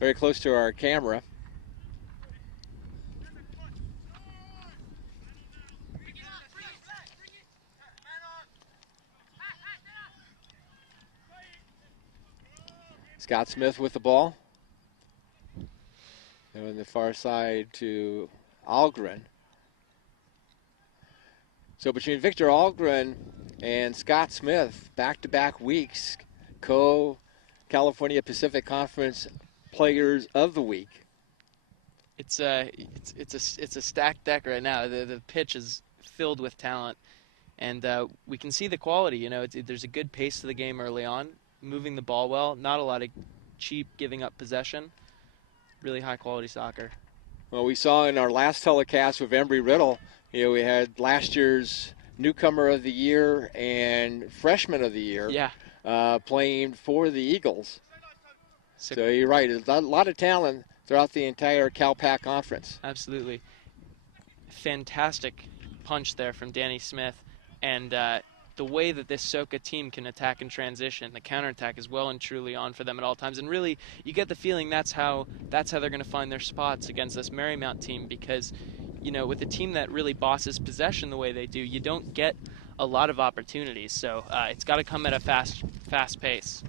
Very close to our camera. Scott Smith with the ball. And on the far side to Algren. So between Victor Algren and Scott Smith, back-to-back weeks, California Pacific Conference Players of the Week. It's a stacked deck right now. The pitch is filled with talent, and we can see the quality. There's a good pace to the game early on, moving the ball well. Not a lot of cheap giving up possession. Really high quality soccer. Well, we saw in our last telecast with Embry Riddle, we had last year's newcomer of the year and freshman of the year playing for the Eagles. So you're right. There's a lot of talent throughout the entire CalPAC conference. Absolutely. Fantastic punch there from Danny Smith. And the way that this Soka team can attack in transition, the counterattack is well and truly on for them at all times. And really, you get the feeling that's how they're going to find their spots against this Marymount team, because, with a team that really bosses possession the way they do, you don't get a lot of opportunities. So it's got to come at a fast pace.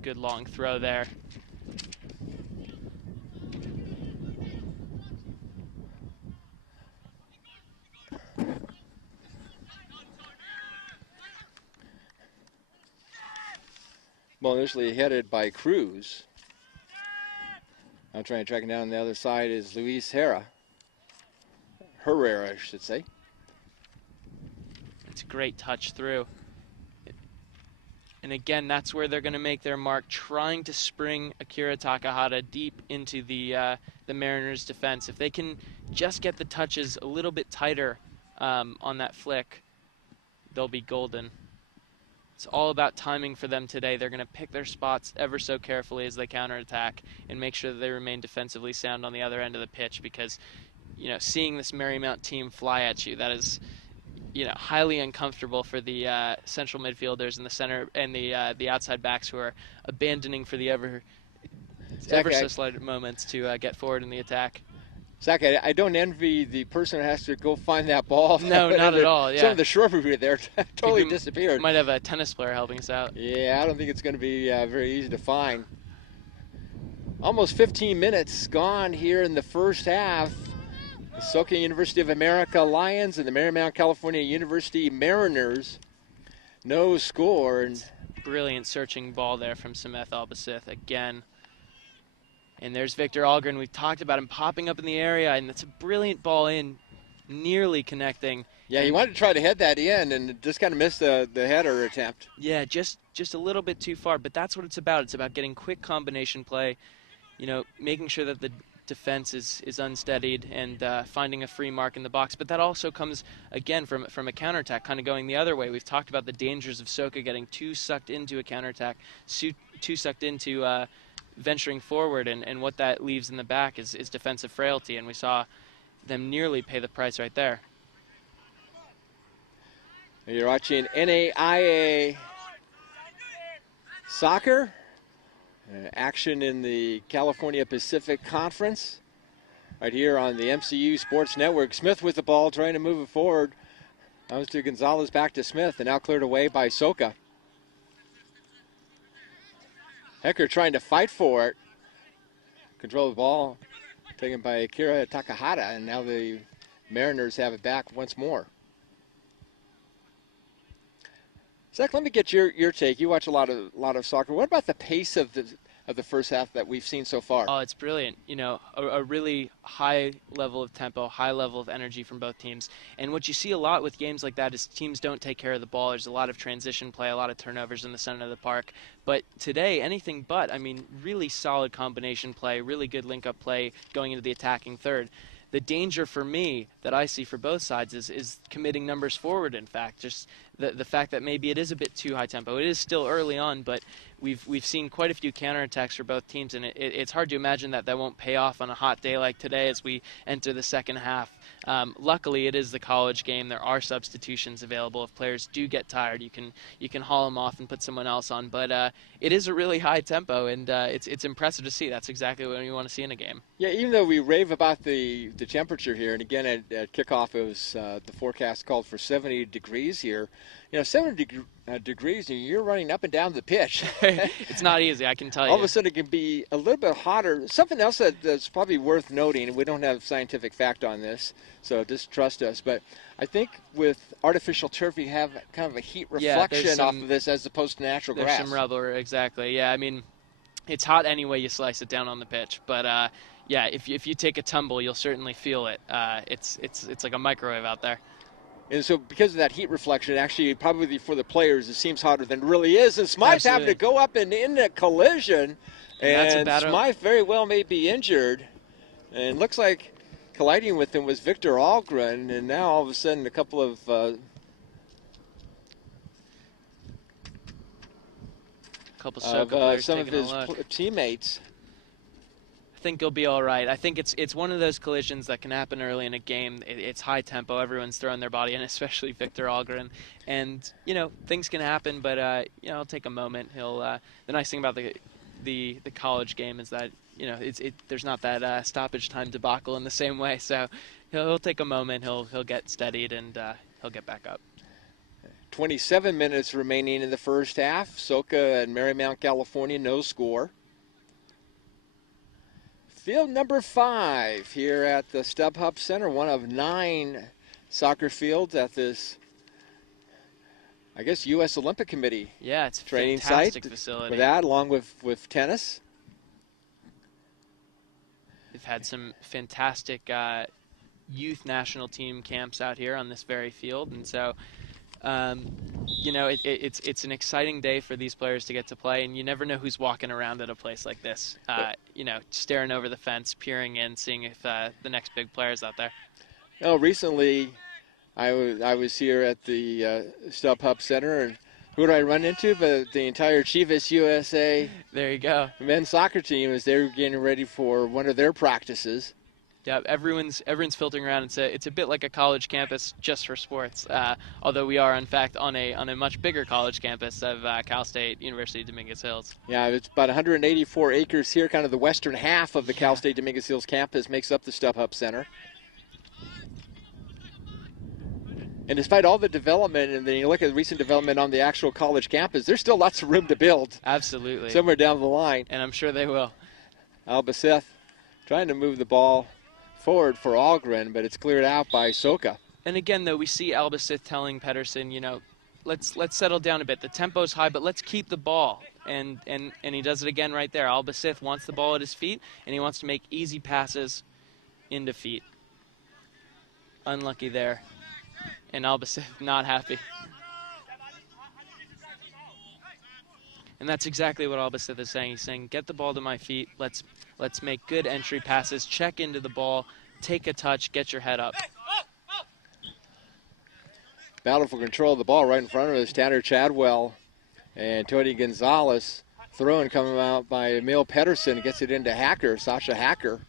Good long throw there. Well, initially headed by Cruz. I'm trying to track him down. On the other side is Luis Herrera, I should say. It's a great touch through. And again, that's where they're going to make their mark, trying to spring Akira Takahata deep into the Mariners' defense. If they can just get the touches a little bit tighter on that flick, they'll be golden. It's all about timing for them today. They're going to pick their spots ever so carefully as they counterattack and make sure that they remain defensively sound on the other end of the pitch, because, seeing this Marymount team fly at you, that is, highly uncomfortable for the central midfielders in the center and the outside backs, who are abandoning for the ever so slight moments to get forward in the attack. Zach, I don't envy the person who has to go find that ball. No, not at all. Yeah. Some of the shrubbery there totally disappeared. Might have a tennis player helping us out. Yeah, I don't think it's going to be very easy to find. Almost 15 minutes gone here in the first half. The Soka University of America Lions and the Marymount California University Mariners. No score. And brilliant searching ball there from Sameth Albasith again. And there's Victor Algren. We've talked about him popping up in the area, and it's a brilliant ball in, nearly connecting. Yeah, he wanted to try to head that in and just kind of missed the header attempt. Yeah, just a little bit too far, but that's what it's about. It's about getting quick combination play, making sure that the defense is unsteadied and finding a free mark in the box. But that also comes, again, from a counterattack, kind of going the other way. We've talked about the dangers of Soka getting too sucked into a counterattack, too sucked into venturing forward, and what that leaves in the back is defensive frailty, and we saw them nearly pay the price right there. You're watching NAIA soccer, action in the California Pacific Conference, right here on the MCU Sports Network. Smith with the ball, trying to move it forward. Comes to Gonzalez, back to Smith, and now cleared away by Soka. Hecker trying to fight for it. Control the ball, taken by Akira Takahata, and now the Mariners have it back once more. Zach, let me get your take. You watch a lot of soccer. What about the pace of the first half that we've seen so far? Oh, it's brilliant. You know, a really high level of tempo, high level of energy from both teams. And what you see a lot with games like that is teams don't take care of the ball. There's a lot of transition play, a lot of turnovers in the center of the park. But today, anything but. I mean, really solid combination play, really good link-up play going into the attacking third. The danger for me that I see for both sides is committing numbers forward, in fact. Just the fact that maybe it is a bit too high tempo. It is still early on, but we've seen quite a few counterattacks for both teams, and it's hard to imagine that won't pay off on a hot day like today as we enter the second half. Luckily, it is the college game. There are substitutions available. If players do get tired, you can haul them off and put someone else on. But it is a really high tempo, and it's impressive to see. That's exactly what you want to see in a game. Yeah, even though we rave about the temperature here, and again at kickoff it was the forecast called for 70 degrees here. You know, 70 degrees, and you're running up and down the pitch. It's not easy, I can tell you. All of a sudden it can be a little bit hotter. Something else that's probably worth noting, and we don't have scientific fact on this, so just trust us, but I think with artificial turf you have kind of a heat reflection off of this as opposed to natural grass. There's some rubber, exactly. Yeah, I mean, it's hot any way you slice it down on the pitch, but yeah, if you take a tumble, you'll certainly feel it. It's like a microwave out there. And so because of that heat reflection, actually probably for the players, it seems hotter than it really is. And Smythe's having to go up and in a collision. And Smythe very well may be injured. And looks like colliding with him was Victor Algren. And now all of a sudden a couple of Soka players some of taking his teammates. I think he'll be all right. I think it's one of those collisions that can happen early in a game. It's high tempo. Everyone's throwing their body in, especially Victor Algren. And, you know, things can happen, but, you know, it'll take a moment. The nice thing about the college game is that, you know, there's not that stoppage time debacle in the same way. So he'll take a moment. He'll get steadied, and he'll get back up. 27 minutes remaining in the first half. Soka and Marymount, California, no score. Field number 5 here at the StubHub Center, one of 9 soccer fields at this, I guess, U.S. Olympic Committee it's training fantastic site facility. For that, along with tennis. They've had some fantastic youth national team camps out here on this very field, and so you know, it's an exciting day for these players to get to play, and you never know who's walking around at a place like this. You know, staring over the fence, peering in, seeing if the next big player's out there. Oh, recently I was here at the StubHub Center, and who did I run into? But the entire Chivas USA there you go. men's soccer team as they were getting ready for one of their practices. Yeah, everyone's filtering around. It's a bit like a college campus just for sports. Although we are in fact on a much bigger college campus of Cal State University Dominguez Hills. Yeah, it's about 184 acres here. Kind of the western half of the Cal State Dominguez Hills campus makes up the StubHub Center. And despite all the development, and then you look at the recent development on the actual college campus, there's still lots of room to build. Absolutely. Somewhere down the line. And I'm sure they will. Albacete trying to move the ball forward for Algren, but it's cleared out by Soka. And again, though, we see Albacete telling Pedersen, you know, let's settle down a bit. The tempo's high, but let's keep the ball. And he does it again right there. Albacete wants the ball at his feet, and he wants to make easy passes into feet. Unlucky there. And Albacete not happy. And that's exactly what Albacete is saying. He's saying, get the ball to my feet. Let's make good entry passes, check into the ball, take a touch, get your head up. Battle for control of the ball right in front of us. Tanner Chadwell and Tony Gonzalez. Throwing coming out by Emil Pedersen. Gets it into Sasha Hacker.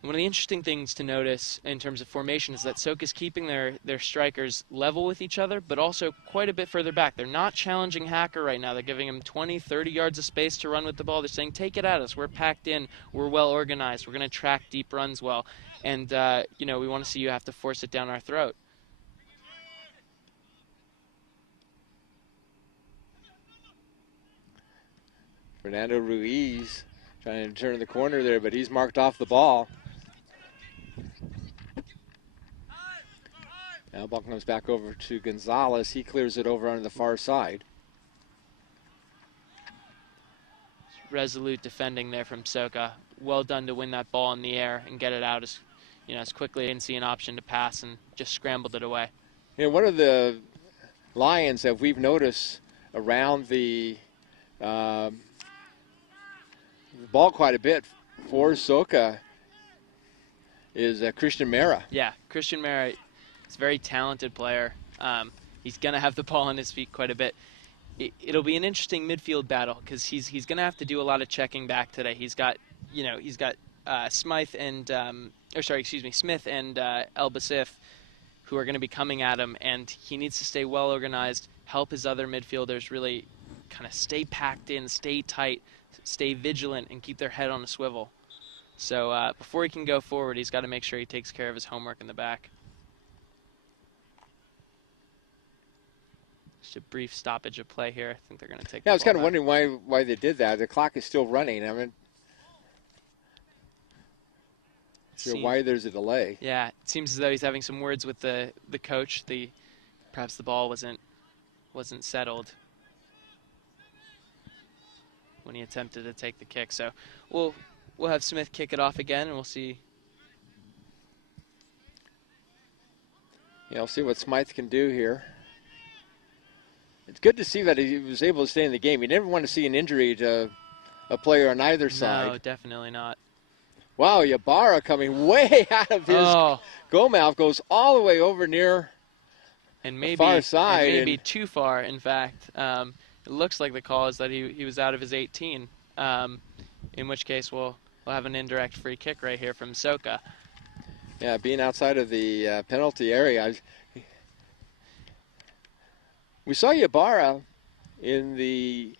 One of the interesting things to notice in terms of formation is that Soka's keeping their strikers level with each other, but also quite a bit further back. They're not challenging Hacker right now. They're giving him 20, 30 yards of space to run with the ball. They're saying, take it at us. We're packed in. We're well organized. We're going to track deep runs well. And, you know, we want to see you have to force it down our throat. Fernando Ruiz trying to turn the corner there, but he's marked off the ball. Now ball comes back over to Gonzalez. He clears it over on the far side. Resolute defending there from Soka. Well done to win that ball in the air and get it out as quickly. I didn't see an option to pass and just scrambled it away. One of the Lions that we've noticed around the ball quite a bit for Soka is Christian Mara. Yeah, Christian Mara is a very talented player. He's going to have the ball on his feet quite a bit. It'll be an interesting midfield battle because he's going to have to do a lot of checking back today. He's got Smith and El Basif, who are going to be coming at him, and he needs to stay well organized, help his other midfielders really kind of stay packed in, stay tight, stay vigilant, and keep their head on a swivel. So before he can go forward, he's got to make sure he takes care of his homework in the back. Just a brief stoppage of play here. I think they're going to take. Yeah, I was kind of back. wondering why they did that. The clock is still running. I mean, why there's a delay. Yeah, it seems as though he's having some words with the coach. Perhaps the ball wasn't settled when he attempted to take the kick. So we'll have Smith kick it off again, and we'll see. Yeah, we'll see what Smythe can do here. It's good to see that he was able to stay in the game. You never want to see an injury to a player on either side. No, definitely not. Wow, Ybarra coming way out of his goal mouth, goes all the way over near the far side. And maybe too far, in fact. It looks like the call is that he was out of his 18, in which case we'll have an indirect free kick right here from Soka. Yeah, being outside of the penalty area. We saw Ybarra in the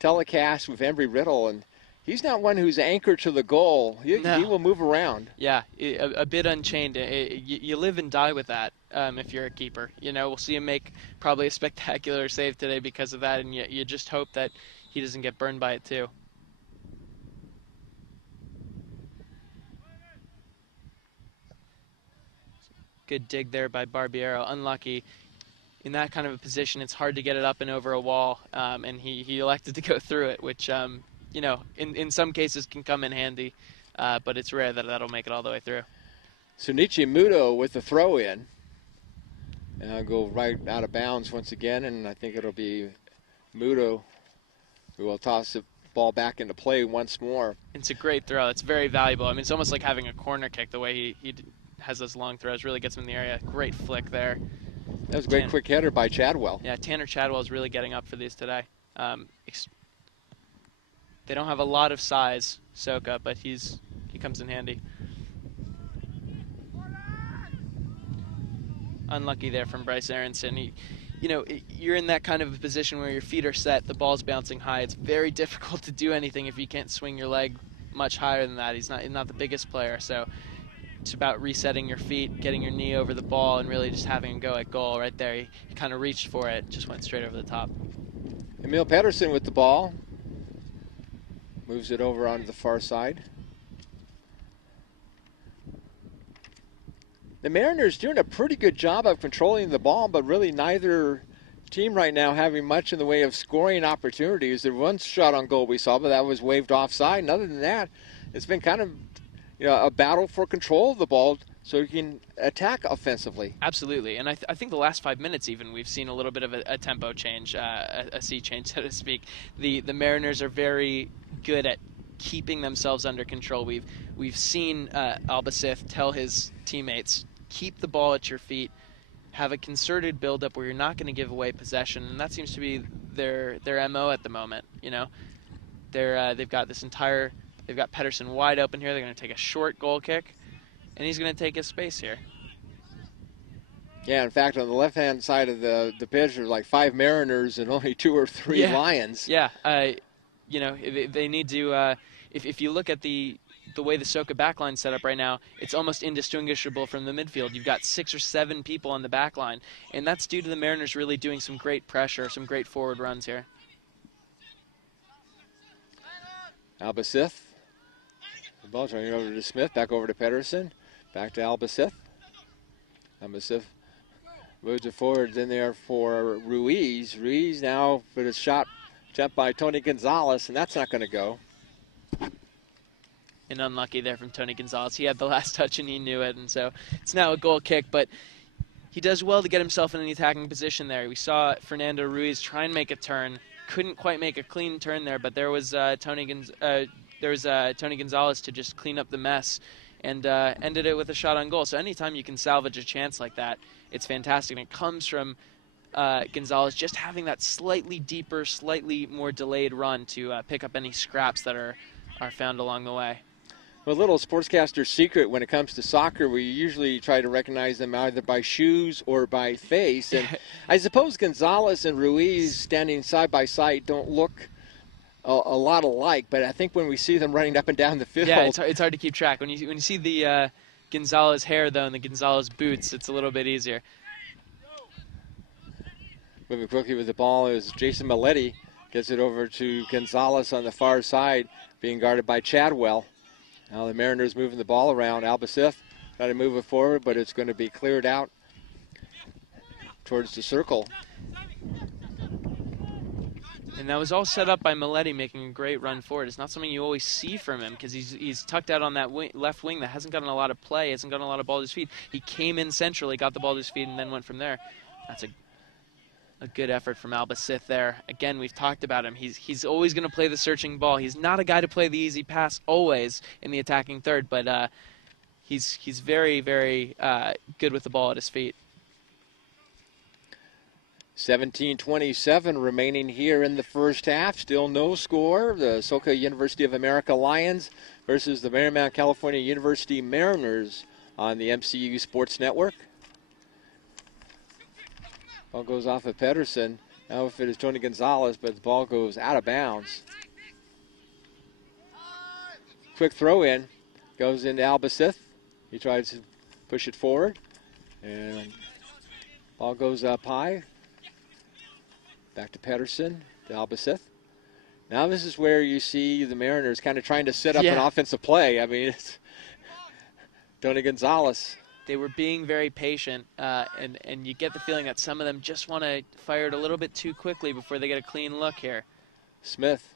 telecast with Embry Riddle, and he's not one who's anchored to the goal. He will move around. Yeah, a bit unchained. You live and die with that if you're a keeper. We'll see him make probably a spectacular save today because of that, and you just hope that he doesn't get burned by it too. Good dig there by Barbiero. Unlucky. In that kind of a position, it's hard to get it up and over a wall, and he elected to go through it, which, in some cases can come in handy, but it's rare that that'll make it all the way through. Sunichi Muto with the throw-in. And I'll go right out of bounds once again, and I think it'll be Muto who will toss the ball back into play once more. It's a great throw. It's very valuable. I mean, it's almost like having a corner kick, the way he has those long throws, really gets him in the area. Great flick there. That was a great quick header by Chadwell. Yeah, Tanner Chadwell is really getting up for these today. They don't have a lot of size, Soka, but he comes in handy. Unlucky there from Bryce Aronson. You're in that kind of a position where your feet are set, the ball's bouncing high. It's very difficult to do anything if you can't swing your leg much higher than that. He's not the biggest player, so it's about resetting your feet, getting your knee over the ball, and really just having a go at goal right there. He kind of reached for it, just went straight over the top. Emil Pedersen with the ball. Moves it over onto the far side. The Mariners doing a pretty good job of controlling the ball, but really neither team right now having much in the way of scoring opportunities. There was one shot on goal we saw, but that was waved offside. And other than that, it's been kind of a battle for control of the ball so you can attack offensively. Absolutely, and I think the last 5 minutes even we've seen a little bit of a tempo change, a sea change, so to speak. The Mariners are very good at keeping themselves under control. We've seen Albacif tell his teammates, keep the ball at your feet, have a concerted build-up where you're not going to give away possession, and that seems to be their MO at the moment. They've got Pedersen wide open here. They're going to take a short goal kick, and he's going to take his space here. Yeah, in fact, on the left-hand side of the pitch, there's like 5 Mariners and only 2 or 3 Lions. Yeah, they need to. If you look at the way the Soka backline set up right now, it's almost indistinguishable from the midfield. You've got 6 or 7 people on the backline, and that's due to the Mariners really doing some great pressure, some great forward runs here. Albacif. The ball turning over to Smith, back over to Pedersen, back to Albacif. Albacif Moves it forward in there for Ruiz. Ruiz now with a shot jumped by Tony Gonzalez, and that's not going to go. And unlucky there from Tony Gonzalez. He had the last touch and he knew it, and so it's now a goal kick, but he does well to get himself in an attacking position there. We saw Fernando Ruiz try and make a turn. Couldn't quite make a clean turn there, but there was Tony Gonzalez to just clean up the mess and ended it with a shot on goal. So anytime you can salvage a chance like that, it's fantastic. And it comes from Gonzalez just having that slightly deeper, slightly more delayed run to pick up any scraps that are found along the way. Well, a little sportscaster secret when it comes to soccer, we usually try to recognize them either by shoes or by face. And I suppose Gonzalez and Ruiz standing side by side don't look a lot alike, but I think when we see them running up and down the field... Yeah, it's hard to keep track. When you see the Gonzalez hair, though, and the Gonzalez boots, it's a little bit easier. Moving quickly with the ball is Jason Maletti. Gets it over to Gonzalez on the far side, being guarded by Chadwell. Now the Mariners moving the ball around. Albacith trying to move it forward, but it's going to be cleared out towards the circle. And that was all set up by Maletti making a great run forward. It's not something you always see from him because he's tucked out on that left wing that hasn't gotten a lot of play, hasn't gotten a lot of ball to his feet. He came in centrally, got the ball to his feet, and then went from there. That's a good effort from Albacith there. Again, we've talked about him. He's always going to play the searching ball. He's not a guy to play the easy pass always in the attacking third, but he's very, very good with the ball at his feet. 17:27 remaining here in the first half. Still no score. The Soka University of America Lions versus the Marymount California University Mariners on the MCU Sports Network. Ball goes off of Pedersen. Now if it is Tony Gonzalez, but the ball goes out of bounds. Quick throw in. Goes into Albacith. He tries to push it forward. And ball goes up high. Back to Pedersen, to Albacith. Now this is where you see the Mariners kind of trying to set up an offensive play. I mean, it's Tony Gonzalez. They were being very patient, and you get the feeling that some of them just want to fire it a little bit too quickly before they get a clean look here. Smith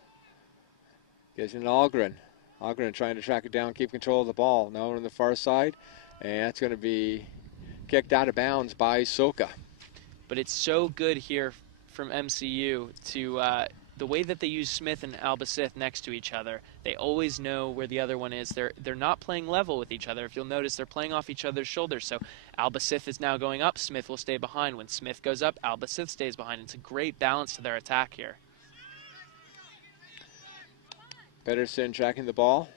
gets into Algren. Algren trying to track it down, keep control of the ball. Now on the far side, and that's going to be kicked out of bounds by Soka. But it's so good here from MCU to the way that they use Smith and Albacith next to each other. They always know where the other one is. They're not playing level with each other. If you'll notice, they're playing off each other's shoulders. So Albacith is now going up. Smith will stay behind. When Smith goes up, Albacith stays behind. It's a great balance to their attack here. Pedersen tracking the ball.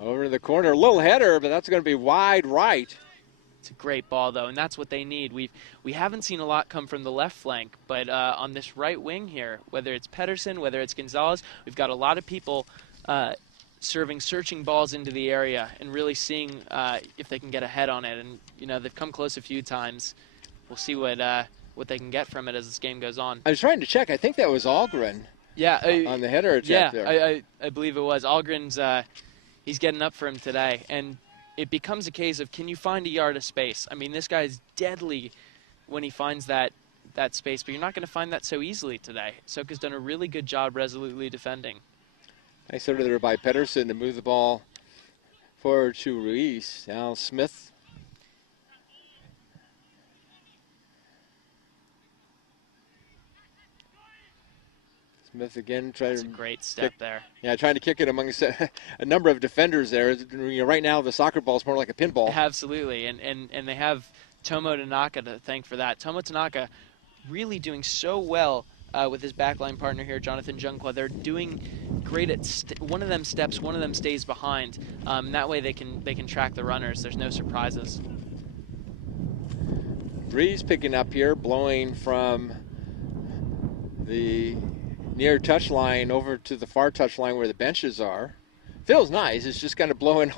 Over to the corner. A little header, but that's going to be wide right. It's a great ball, though, and that's what they need. We haven't seen a lot come from the left flank, but on this right wing here, whether it's Pedersen, whether it's Gonzalez, we've got a lot of people serving searching balls into the area and really seeing if they can get ahead on it. And, you know, they've come close a few times. We'll see what they can get from it as this game goes on. I was trying to check. I think that was Algren. Yeah. On the header attempt there. I believe it was. Algren's he's getting up for him today. And it becomes a case of, can you find a yard of space? I mean, this guy is deadly when he finds that space, but you're not going to find that so easily today. Soka's done a really good job resolutely defending. Nice order there by Pedersen to move the ball forward to Ruiz. Now Smith. Smith again trying. That's a great step there. Yeah, trying to kick it amongst a number of defenders there. You know, right now the soccer ball is more like a pinball. Absolutely, and they have Tomo Tanaka to thank for that. Tomo Tanaka really doing so well with his backline partner here, Jonathan Junqua. They're doing great at one of them steps, one of them stays behind. That way they can track the runners. There's no surprises. Breeze picking up here, blowing from the near touchline over to the far touchline where the benches are. Feels nice. It's just kind of blowing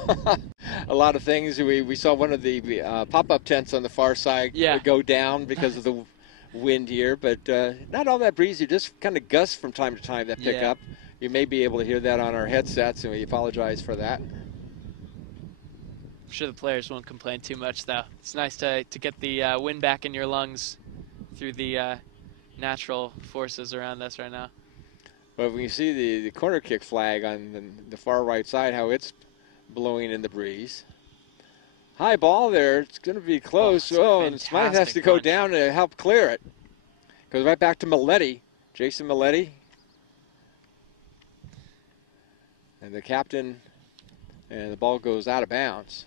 a lot of things. We saw one of the pop-up tents on the far side go down because of the wind here, but not all that breezy, just kind of gusts from time to time that pick up. You may be able to hear that on our headsets, and we apologize for that. I'm sure the players won't complain too much, though. It's nice to get the wind back in your lungs through the natural forces around us right now. But when you see the corner kick flag on the far right side, how it's blowing in the breeze. High ball there. It's going to be close. And Smythe has to go down to help clear it. Goes right back to Maletti, Jason Maletti. And the captain, and the ball goes out of bounds.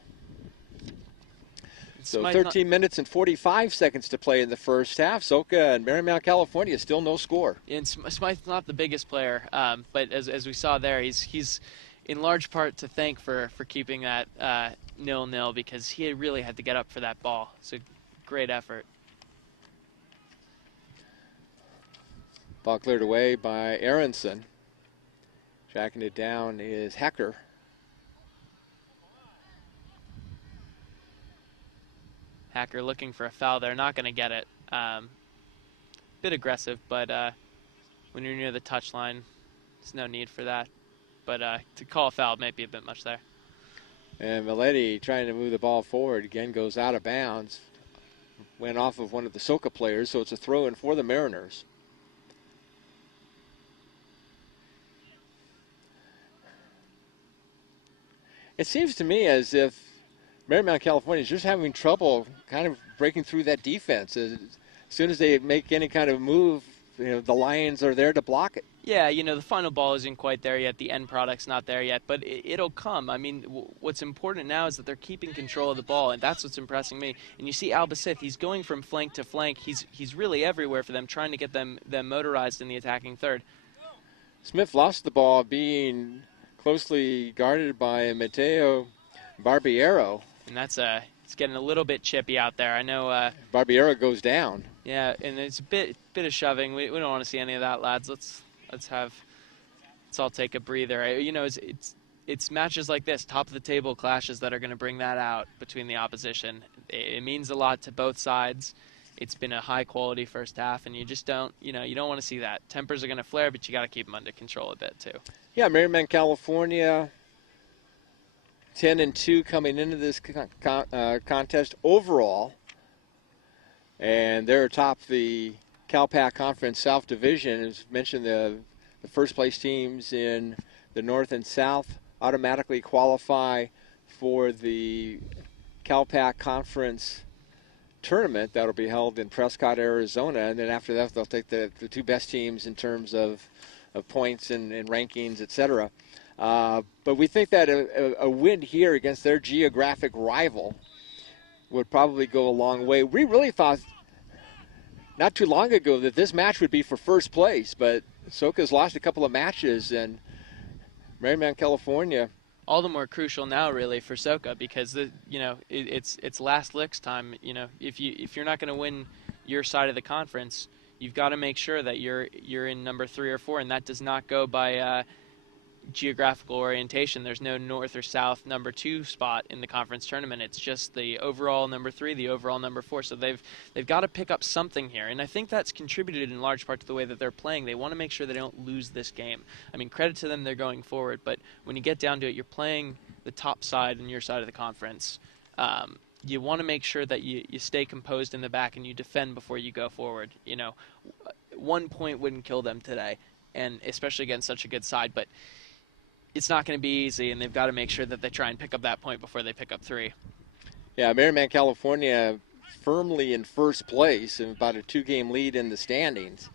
So 13 minutes and 45 seconds to play in the first half. Soka and Marymount, California, still no score. And Smythe's not the biggest player, but as we saw there, he's in large part to thank for keeping that 0-0 because he really had to get up for that ball. It's a great effort. Ball cleared away by Aronson. Tracking it down is Hecker. Hacker looking for a foul there, not going to get it. Bit aggressive, but when you're near the touchline, there's no need for that. But to call a foul might be a bit much there. And Maletti trying to move the ball forward again goes out of bounds. Went off of one of the Soka players, so it's a throw-in for the Mariners. It seems to me as if Marymount, California is just having trouble kind of breaking through that defense. As soon as they make any kind of move, the Lions are there to block it. Yeah, the final ball isn't quite there yet. The end product's not there yet, but it'll come. I mean, what's important now is that they're keeping control of the ball, and that's what's impressing me. And you see Albacith, he's going from flank to flank. He's really everywhere for them, trying to get them motorized in the attacking third. Smith lost the ball being closely guarded by Mateo Barbiero. And it's getting a little bit chippy out there. I know Barbiero goes down. Yeah, and it's a bit of shoving. We don't want to see any of that, lads. Let's all take a breather. It's matches like this, top of the table clashes, that are going to bring that out between the opposition. It means a lot to both sides. It's been a high quality first half, and you just don't want to see that. Tempers are going to flare, but you got to keep them under control a bit too. Yeah, Marymount, California, 10-2 coming into this contest overall, and they're atop the CalPAC Conference South Division. As mentioned, the first place teams in the North and South automatically qualify for the CalPAC Conference tournament that'll be held in Prescott, Arizona, and then after that they'll take the two best teams in terms of points and rankings, etc. But we think that a win here against their geographic rival would probably go a long way. We really thought not too long ago that this match would be for first place, but Soka's lost a couple of matches, and Marymount, California, all the more crucial now, really, for Soka, because it's last licks time. If you're not going to win your side of the conference, you've got to make sure that you're in number 3 or 4, and that does not go by geographical orientation. There's no north or south number 2 spot in the conference tournament. It's just the overall number 3, the overall number 4. So they've got to pick up something here, and I think that's contributed in large part to the way that they're playing. They want to make sure they don't lose this game. I mean, credit to them, they're going forward, but when you get down to it, you're playing the top side in your side of the conference. You want to make sure that you stay composed in the back and you defend before you go forward. 1 point wouldn't kill them today, and especially against such a good side, but it's not going to be easy, and they've got to make sure that they try and pick up that point before they pick up 3. Yeah, Marymount, California firmly in first place and about a 2-game lead in the standings.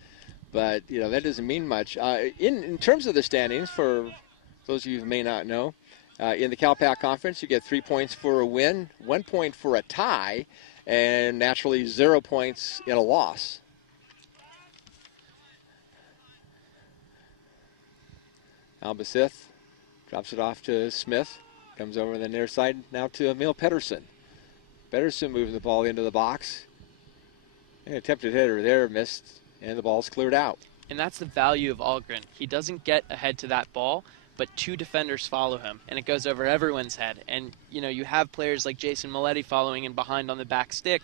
But, that doesn't mean much. In terms of the standings, for those of you who may not know, in the CalPAC Conference, you get 3 points for a win, 1 point for a tie, and naturally 0 points in a loss. Albacith drops it off to Smith. Comes over the near side now to Emil Pedersen. Pedersen moving the ball into the box. An attempted hitter there, missed, and the ball's cleared out. And that's the value of Algren. He doesn't get ahead to that ball, but 2 defenders follow him, and it goes over everyone's head. And, you have players like Jason Maletti following in behind on the back stick,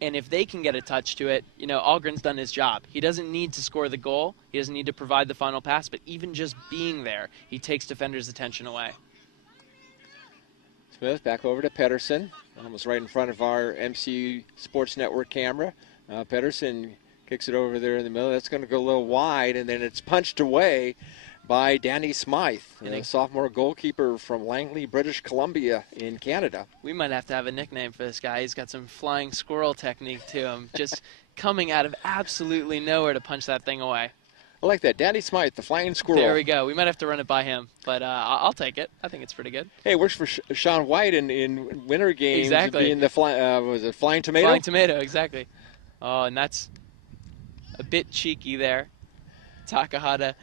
and if they can get a touch to it, Algren's done his job. He doesn't need to score the goal. He doesn't need to provide the final pass, but even just being there, he takes defenders' attention away. Smith back over to Pedersen. Almost right in front of our MC Sports Network camera. Pedersen kicks it over there in the middle. That's going to go a little wide, and then it's punched away by Danny Smythe, a sophomore goalkeeper from Langley, British Columbia in Canada. We might have to have a nickname for this guy. He's got some flying squirrel technique to him, just coming out of absolutely nowhere to punch that thing away. I like that. Danny Smythe, the flying squirrel. There we go. We might have to run it by him, but I'll take it. I think it's pretty good. Hey, it works for Sean White in winter games. Exactly. Being the flying tomato? Flying tomato, exactly. Oh, and that's a bit cheeky there. Takahata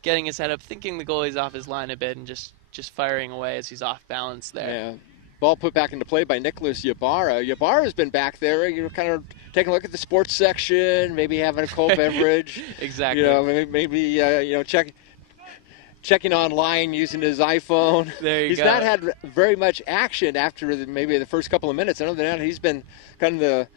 getting his head up, thinking the goalie's off his line a bit, and just firing away as he's off balance there. Yeah. Ball put back into play by Nicholas Ybarra. Ybarra's been back there, kind of taking a look at the sports section, maybe having a cold beverage. Exactly. Maybe checking online using his iPhone. There you go. He's not had very much action after maybe the first couple of minutes. Other than that, he's been kind of the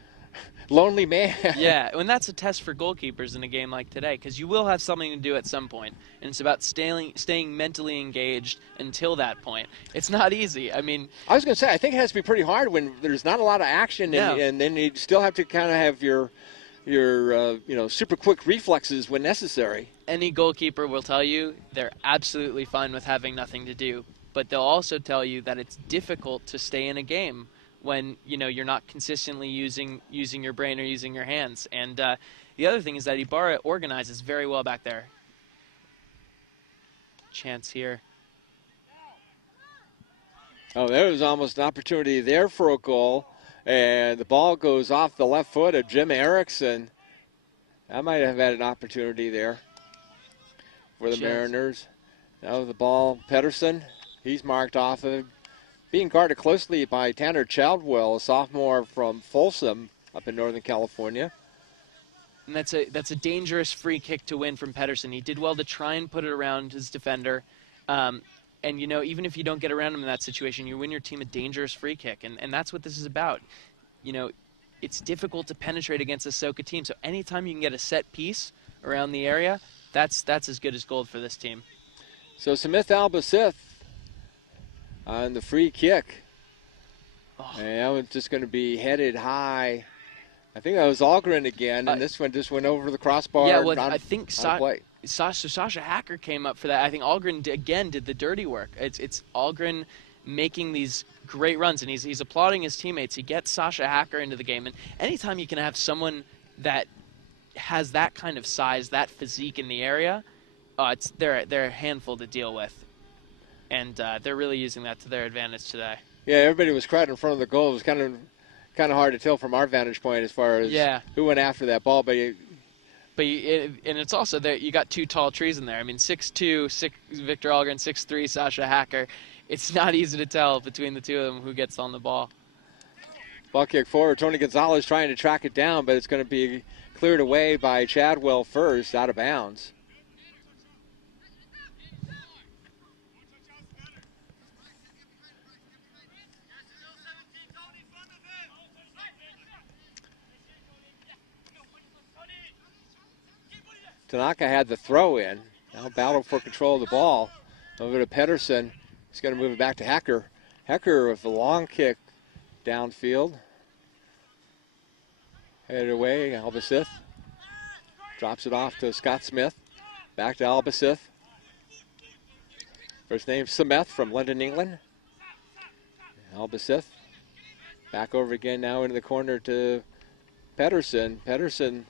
lonely man. Yeah, and that's a test for goalkeepers in a game like today, because you will have something to do at some point, and it's about staying mentally engaged until that point. It's not easy. I mean, I was going to say, I think it has to be pretty hard when there's not a lot of action, and then you still have to kind of have your super quick reflexes when necessary. Any goalkeeper will tell you they're absolutely fine with having nothing to do, but they'll also tell you that it's difficult to stay in a game when you're not consistently using your brain or using your hands. And the other thing is that Ybarra organizes very well back there. Chance here. Oh, there was almost an opportunity there for a goal, and the ball goes off the left foot of Jim Erickson. I might have had an opportunity there for the Mariners. Now the ball, Pedersen, he's marked off of, being guarded closely by Tanner Chaldwell, a sophomore from Folsom up in Northern California. And that's a dangerous free kick to win from Pedersen. He did well to try and put it around his defender. And, even if you don't get around him in that situation, you win your team a dangerous free kick. And that's what this is about. It's difficult to penetrate against a Soka team. So anytime you can get a set piece around the area, that's as good as gold for this team. So Smith Albacith on the free kick. Oh. And that one's just going to be headed high. I think that was Algren again, and this one just went over the crossbar. Yeah, well, I think Sasha Hacker came up for that. I think Algren again did the dirty work. It's Algren making these great runs, and he's applauding his teammates. He gets Sasha Hacker into the game, and anytime you can have someone that has that kind of size, that physique in the area, they're a handful to deal with. And they're really using that to their advantage today. Yeah, everybody was crowded in front of the goal. It was kind of hard to tell from our vantage point as far as who went after that ball. And it's also that you got two tall trees in there. I mean, 6'2", Victor Algren, 6'3", Sasha Hacker. It's not easy to tell between the two of them who gets on the ball. Ball kick forward. Tony Gonzalez trying to track it down, but it's going to be cleared away by Chadwell first, out of bounds. Tanaka had the throw in. Now battle for control of the ball. Over to Pedersen. He's going to move it back to Hacker. Hacker with a long kick downfield. Headed away, Albacith. Drops it off to Scott Smith. Back to Albacith. First name Smith from London, England. Albacith. Back over again now into the corner to Pedersen. Pedersen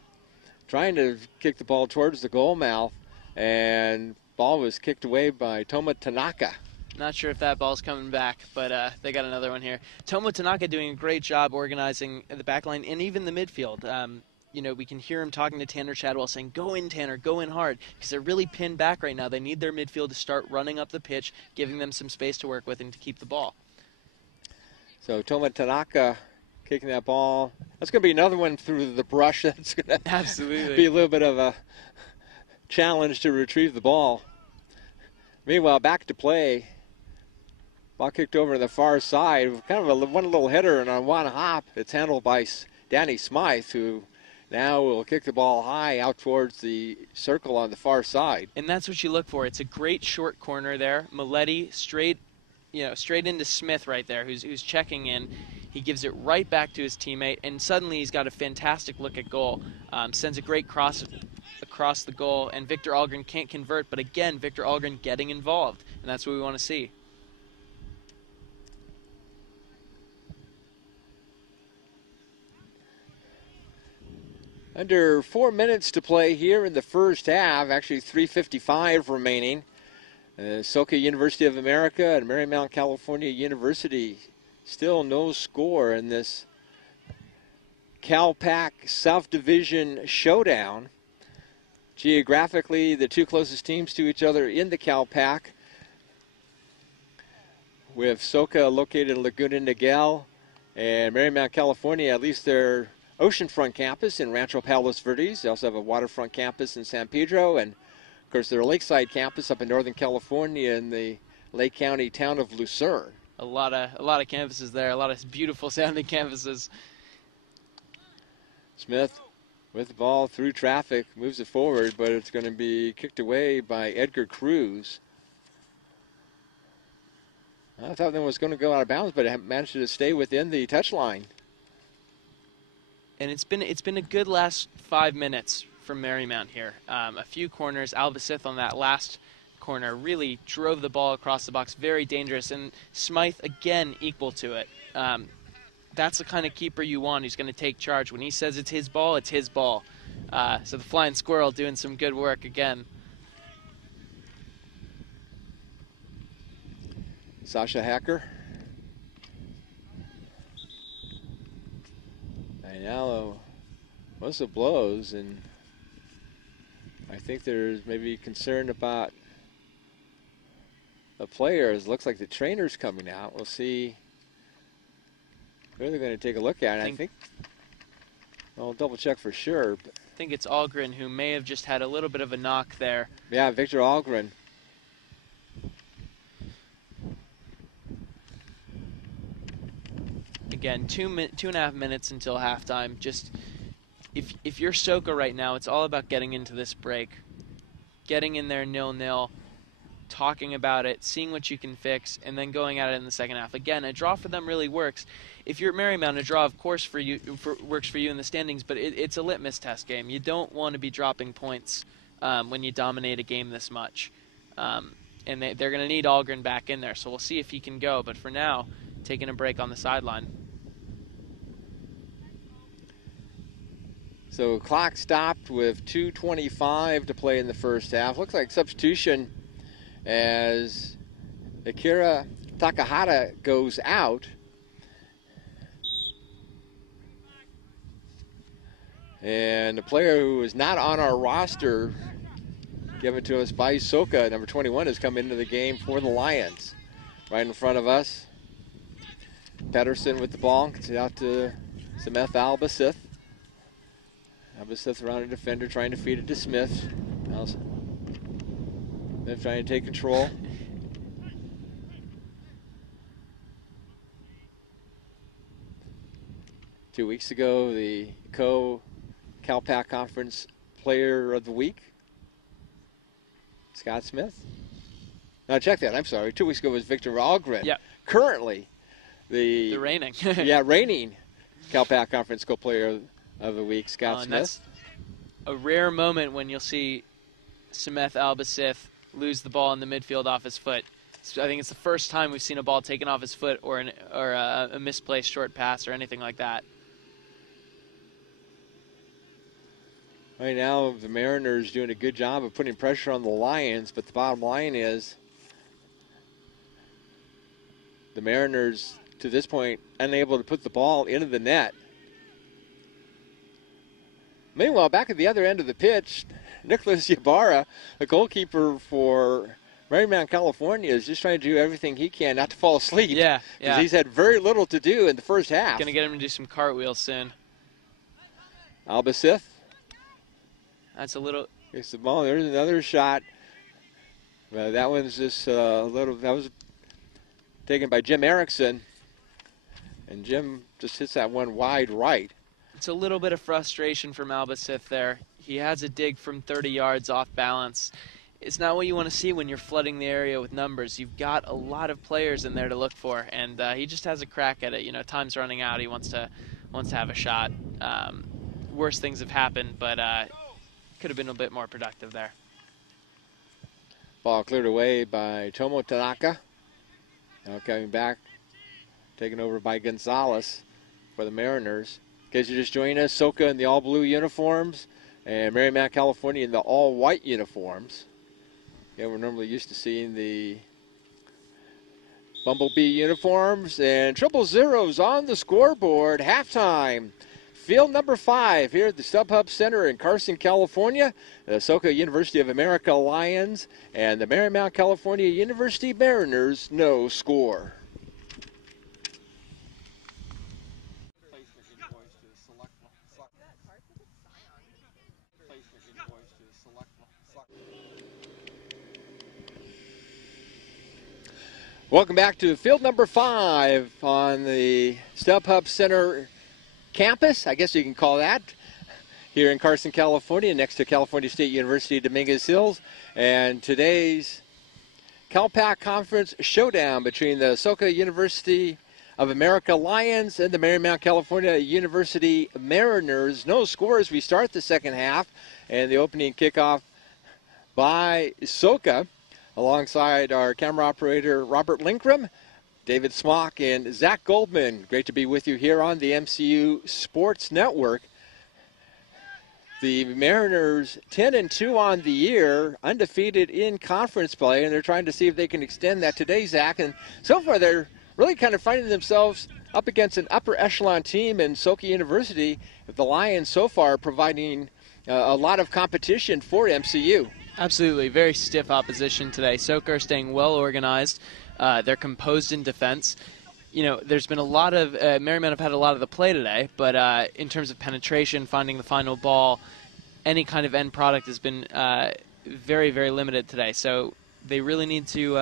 trying to kick the ball towards the goal mouth, and ball was kicked away by Toma Tanaka. Not sure if that ball's coming back, but they got another one here. Toma Tanaka doing a great job organizing the back line and even the midfield. We can hear him talking to Tanner Chadwell saying, go in, Tanner, go in hard, because they're really pinned back right now. They need their midfield to start running up the pitch, giving them some space to work with and to keep the ball. So Toma Tanaka kicking that ball. That's going to be another one through the brush. That's going to absolutely be a little bit of a challenge to retrieve the ball. Meanwhile, back to play. Ball kicked over to the far side. Kind of one little header, and on one hop, it's handled by Danny Smythe, who now will kick the ball high out towards the circle on the far side. And that's what you look for. It's a great short corner there. Maletti straight straight into Smith right there, who's checking in. He gives it right back to his teammate, and suddenly he's got a fantastic look at goal. Sends a great cross across the goal, and Victor Algren can't convert. But again, Victor Algren getting involved, and that's what we want to see. Under 4 minutes to play here in the first half, actually 3:55 remaining. Soka University of America and Marymount, California University, still no score in this CalPAC South Division showdown. Geographically, the two closest teams to each other in the CalPAC, with Soka located in Laguna Niguel and Marymount, California, at least their oceanfront campus in Rancho Palos Verdes. They also have a waterfront campus in San Pedro, and of course their lakeside campus up in Northern California in the Lake County town of Lucerne. A lot of campuses there, a lot of beautiful sounding campuses. Smith with the ball through traffic, moves it forward, but it's going to be kicked away by Edgar Cruz. I thought that was going to go out of bounds, but it managed to stay within the touchline. And it's been a good last 5 minutes from Marymount here. A few corners. Albacith on that last corner really drove the ball across the box, very dangerous. And Smythe again equal to it. That's the kind of keeper you want who's going to take charge. When he says it's his ball, it's his ball. So the Flying Squirrel doing some good work again. Sasha Hacker. And now whistle blows, and I think there's maybe concern about the players. Looks like the trainer's coming out. We'll see who they're going to take a look at. I think I'll double check for sure. But I think it's Algren who may have just had a little bit of a knock there. yeah, Victor Algren. Again, 2.5 minutes until halftime. Just if you're Soka right now, it's all about getting into this break, getting in there 0-0, talking about it, seeing what you can fix, and then going at it in the second half. Again, a draw for them really works. If you're at Marymount, a draw, of course, works for you in the standings, but it's a litmus test game. You don't want to be dropping points when you dominate a game this much. And they're going to need Algren back in there, so we'll see if he can go. But for now, taking a break on the sideline. So clock stopped with 2:25 to play in the first half. Looks like substitution as Akira Takahata goes out. And the player who is not on our roster, given to us by Soka, number 21, has come into the game for the Lions. Right in front of us, Pedersen with the ball, gets it out to Sameth Albacith. Albacith around a defender, trying to feed it to Smith. Smith trying to take control. Two weeks ago, the CalPAC Conference Player of the Week, Scott Smith. No, check that. I'm sorry. 2 weeks ago was Victor Algren. Yep. Currently, the reigning. reigning CalPAC Conference Co-Player of the Week, Scott Smith. That's a rare moment when you'll see Sameth Albacith lose the ball in the midfield off his foot. I think it's the first time we've seen a ball taken off his foot or a misplaced short pass or anything like that. Right now, the Mariners doing a good job of putting pressure on the Lions, but the bottom line is the Mariners, to this point, unable to put the ball into the net. Meanwhile, back at the other end of the pitch, Nicholas Ybarra, the goalkeeper for Marymount, California, is just trying to do everything he can not to fall asleep. Yeah. Because he's had very little to do in the first half. Going to get him to do some cartwheels soon. Albacith. That's a little... Gets the ball. There's another shot. That one's just a little... That was taken by Jim Erickson. And Jim just hits that one wide right. It's a little bit of frustration from Albacith there. He has a dig from 30 yards off balance. it's not what you want to see when you're flooding the area with numbers. You've got a lot of players in there to look for, and he just has a crack at it. Time's running out. He wants to have a shot. Worse things have happened, but could have been a bit more productive there. Ball cleared away by Tomo Tanaka. Now coming back, taken over by Gonzalez for the Mariners. In case you're just joining us, Soka in the all-blue uniforms and Marymount, California in the all-white uniforms. Yeah, we're normally used to seeing the Bumblebee uniforms and 000 on the scoreboard. Halftime. Field number 5 here at the StubHub Center in Carson, California. The Soka University of America Lions and the Marymount, California University Mariners, no score. Welcome back to field number 5 on the StubHub Center campus, I guess you can call that, here in Carson, California, next to California State University, Dominguez Hills. And today's CalPAC Conference showdown between the Soka University of America Lions and the Marymount, California University Mariners. No score as we start the second half, and the opening kickoff by Soka, alongside our camera operator Robert Linkram, David Smock, and Zach Goldman. Great to be with you here on the MCU Sports Network. The Mariners 10-2 on the year, undefeated in conference play, and they're trying to see if they can extend that today, Zach. And so far they're really kind of finding themselves up against an upper echelon team in Soka University. The Lions so far providing a lot of competition for MCU. Absolutely, very stiff opposition today. Soka are staying well organized. They're composed in defense. There's been a lot of Marymount have had a lot of the play today, but in terms of penetration, finding the final ball, any kind of end product has been very, very limited today. So they really need to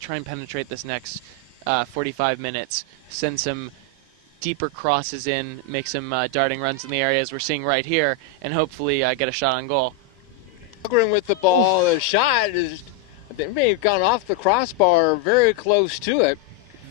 try and penetrate this next 45 minutes, send some deeper crosses in, make some darting runs in the areas we're seeing right here, and hopefully get a shot on goal. With the ball, the shot is, they may have gone off the crossbar, very close to it.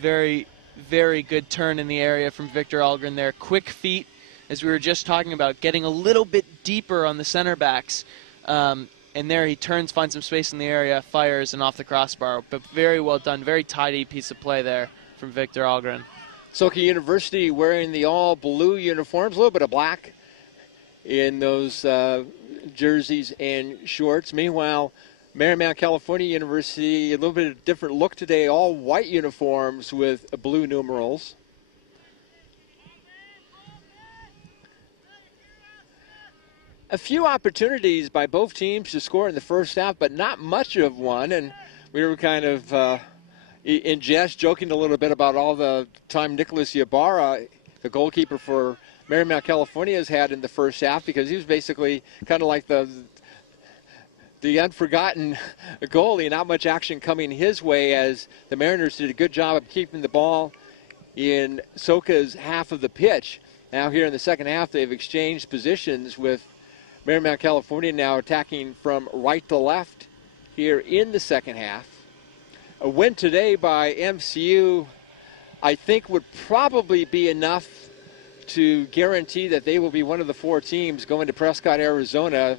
Very, very good turn in the area from Victor Algren there. Quick feet, as we were just talking about, getting a little bit deeper on the center backs. And there he turns, finds some space in the area, fires, and off the crossbar. But very well done, very tidy piece of play there from Victor Algren. Soka University wearing the all-blue uniforms, a little bit of black in those jerseys and shorts. Meanwhile, Marymount, California University, a little bit of a different look today, all white uniforms with blue numerals. A few opportunities by both teams to score in the first half, but not much of one. And we were kind of in jest joking a little bit about all the time Nicholas Ybarra, the goalkeeper for Marymount, California, has had in the first half, because he was basically kind of like the unforgotten goalie. Not much action coming his way, as the Mariners did a good job of keeping the ball in Soka's half of the pitch. Now here in the second half, they've exchanged positions, with Marymount, California now attacking from right to left here in the second half. A win today by MCU, I think, would probably be enough to guarantee that they will be one of the 4 teams going to Prescott, Arizona.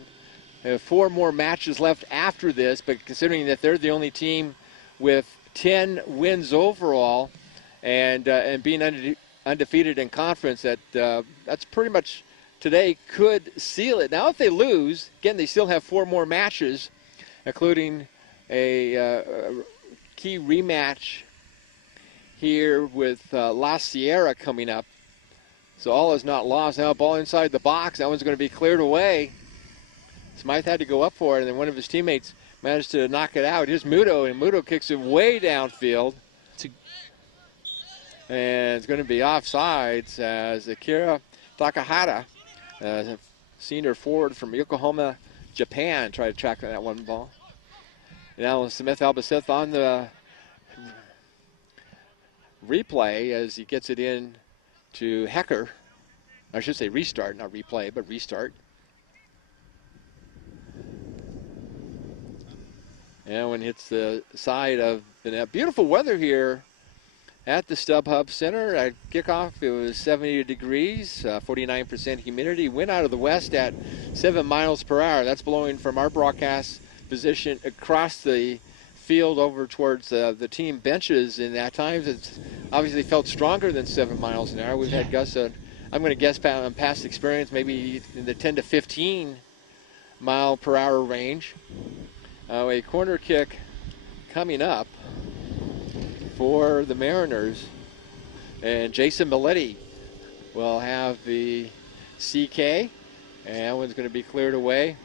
4 more matches left after this, but considering that they're the only team with 10 wins overall and being undefeated in conference, that's pretty much today could seal it. Now, if they lose, again, they still have 4 more matches, including a key rematch here with La Sierra coming up. So all is not lost. Now ball inside the box. That one's going to be cleared away. Smythe had to go up for it, and then one of his teammates managed to knock it out. Here's Muto, and Muto kicks it way downfield. And it's going to be offsides, as Akira Takahata, senior forward from Yokohama, Japan, tried to track that one ball. Now Smith Albacete on the replay as he gets it in to Hecker. I should say restart, not replay, but restart. And when it hits the side of the net. Beautiful weather here at the StubHub Center. At kickoff, it was 70 degrees, 49% humidity. Wind out of the west at 7 miles per hour. That's blowing from our broadcast position across the field over towards the team benches. And at times, it's obviously felt stronger than 7 miles an hour. We've had gusts, I'm going to guess on past experience, maybe in the 10 to 15 mile per hour range. A corner kick coming up for the Mariners, and Jason Milletti will have the CK, and that one's going to be cleared away.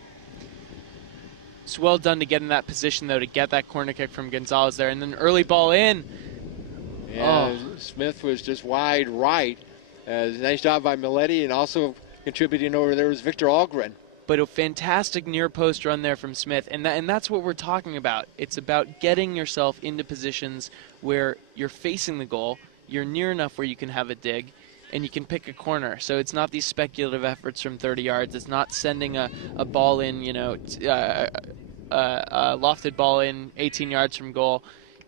It's well done to get in that position, though, to get that corner kick from Gonzalez there, and then early ball in. And Smith was just wide right. Nice job by Milletti, and also contributing over there was Victor Algren. But a fantastic near post run there from Smith, and that's what we're talking about. It's about getting yourself into positions where you're facing the goal, you're near enough where you can have a dig, and you can pick a corner. So it's not these speculative efforts from 30 yards. It's not sending a ball in, a lofted ball in 18 yards from goal.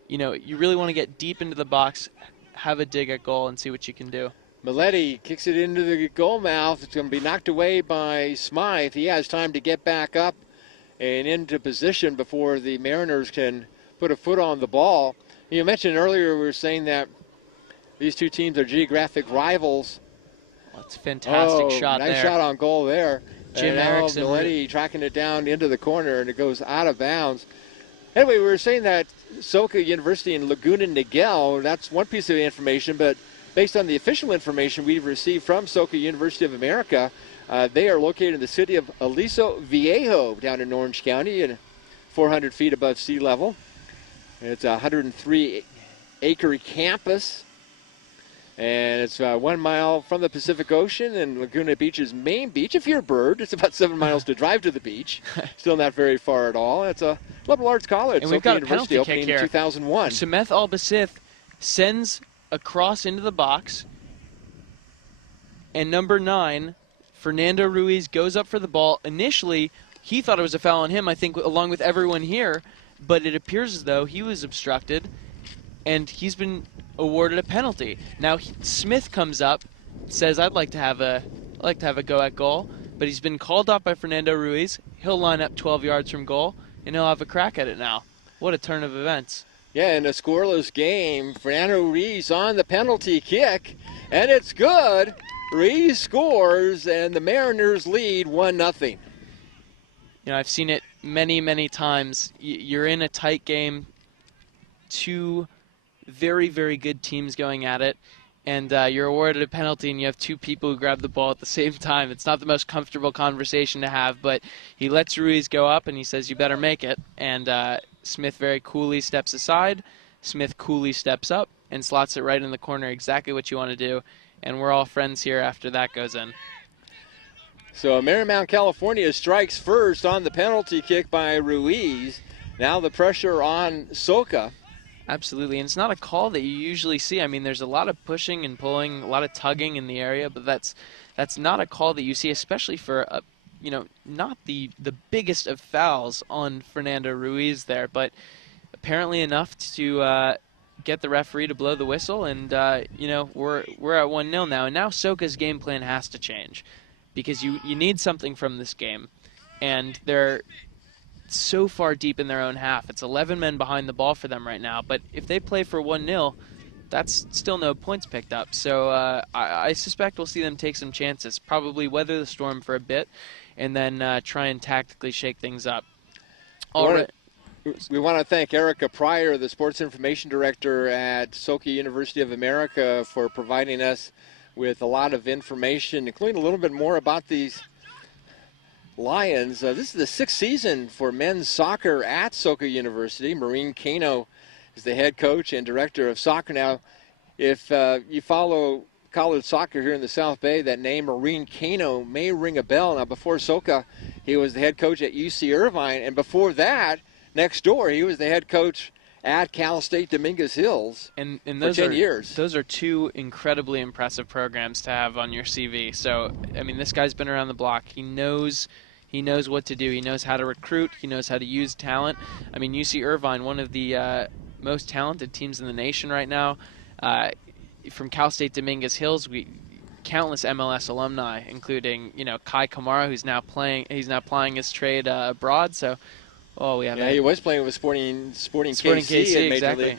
You really want to get deep into the box, have a dig at goal, and see what you can do. Milletti kicks it into the goal mouth. It's going to be knocked away by Smythe. He has time to get back up and into position before the Mariners can put a foot on the ball. You mentioned earlier, we were saying that these two teams are geographic rivals. Well, that's a fantastic shot nice there. Nice shot on goal there. Jim Erickson. Milletti tracking it down into the corner, and it goes out of bounds. Anyway, we were saying that Soka University in Laguna Niguel, that's one piece of information, but based on the official information we've received from Soka University of America, they are located in the city of Aliso Viejo down in Orange County and 400 feet above sea level. It's a 103-acre campus, and it's 1 mile from the Pacific Ocean and Laguna Beach's main beach. If you're a bird, it's about 7 miles to drive to the beach. Still not very far at all. It's a liberal arts college. And we've got a penalty kick here. In 2001. Sameth Albasith sends a cross into the box, and number 9, Fernando Ruiz, goes up for the ball. Initially, he thought it was a foul on him, I think, along with everyone here, but it appears as though he was obstructed, and he's been awarded a penalty. Now Smith comes up, says, "I'd like to have a go at goal," but he's been called off by Fernando Ruiz. He'll line up 12 yards from goal, and he'll have a crack at it now. What a turn of events. Yeah, in a scoreless game, Fernando Ruiz on the penalty kick, and it's good. Ruiz scores, and the Mariners lead 1-0. I've seen it many, many times. You're in a tight game, two very, very good teams going at it, and you're awarded a penalty, and you have two people who grab the ball at the same time. It's not the most comfortable conversation to have, but he lets Ruiz go up, and he says, "You better make it," and Smith very coolly steps aside. Smith coolly steps up and slots it right in the corner, exactly what you want to do. And we're all friends here after that goes in. So Marymount, California strikes first on the penalty kick by Ruiz. Now the pressure on Soka. Absolutely, and it's not a call that you usually see. I mean, there's a lot of pushing and pulling, a lot of tugging in the area, but that's not a call that you see, especially for a not the biggest of fouls on Fernando Ruiz there, but apparently enough to get the referee to blow the whistle, and we're at 1-0 now, and now Soka's game plan has to change because you need something from this game, and they're so far deep in their own half. It's 11 men behind the ball for them right now, but if they play for 1-0, that's still no points picked up. So I suspect we'll see them take some chances, probably weather the storm for a bit, and then try and tactically shake things up. All right. We want to thank Erica Pryor, the Sports Information Director at Soka University of America, for providing us with a lot of information, including a little bit more about these Lions. This is the 6th season for men's soccer at Soka University. Maureen Kano is the head coach and director of soccer. Now, if you follow college soccer here in the South Bay, that name Maureen Kano may ring a bell. Now, before Soka, he was the head coach at UC Irvine, and before that, next door, he was the head coach at Cal State Dominguez Hills and for 10 years. Those are two incredibly impressive programs to have on your CV. So, I mean, this guy's been around the block. He knows He knows what to do. He knows how to recruit. He knows how to use talent. I mean, UC Irvine, one of the most talented teams in the nation right now. From Cal State Dominguez Hills, countless MLS alumni, including Kai Kamara, who's now playing. He's now plying his trade abroad. So, we have he was playing with Sporting KC in Major exactly. League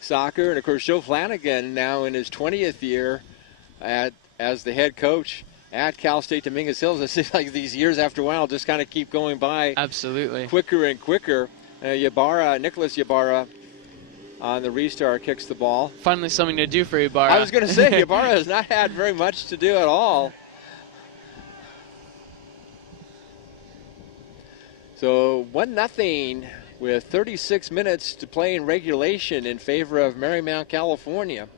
Soccer, and of course Joe Flanagan now in his 20th year as the head coach at Cal State Dominguez Hills. It seems like these years after a while just kind of keep going by. Absolutely. Quicker and quicker. Nicholas Ybarra on the restart kicks the ball. Finally something to do for Ybarra. I was going to say, Ybarra has not had very much to do at all. So 1-0 with 36 minutes to play in regulation in favor of Marymount, California.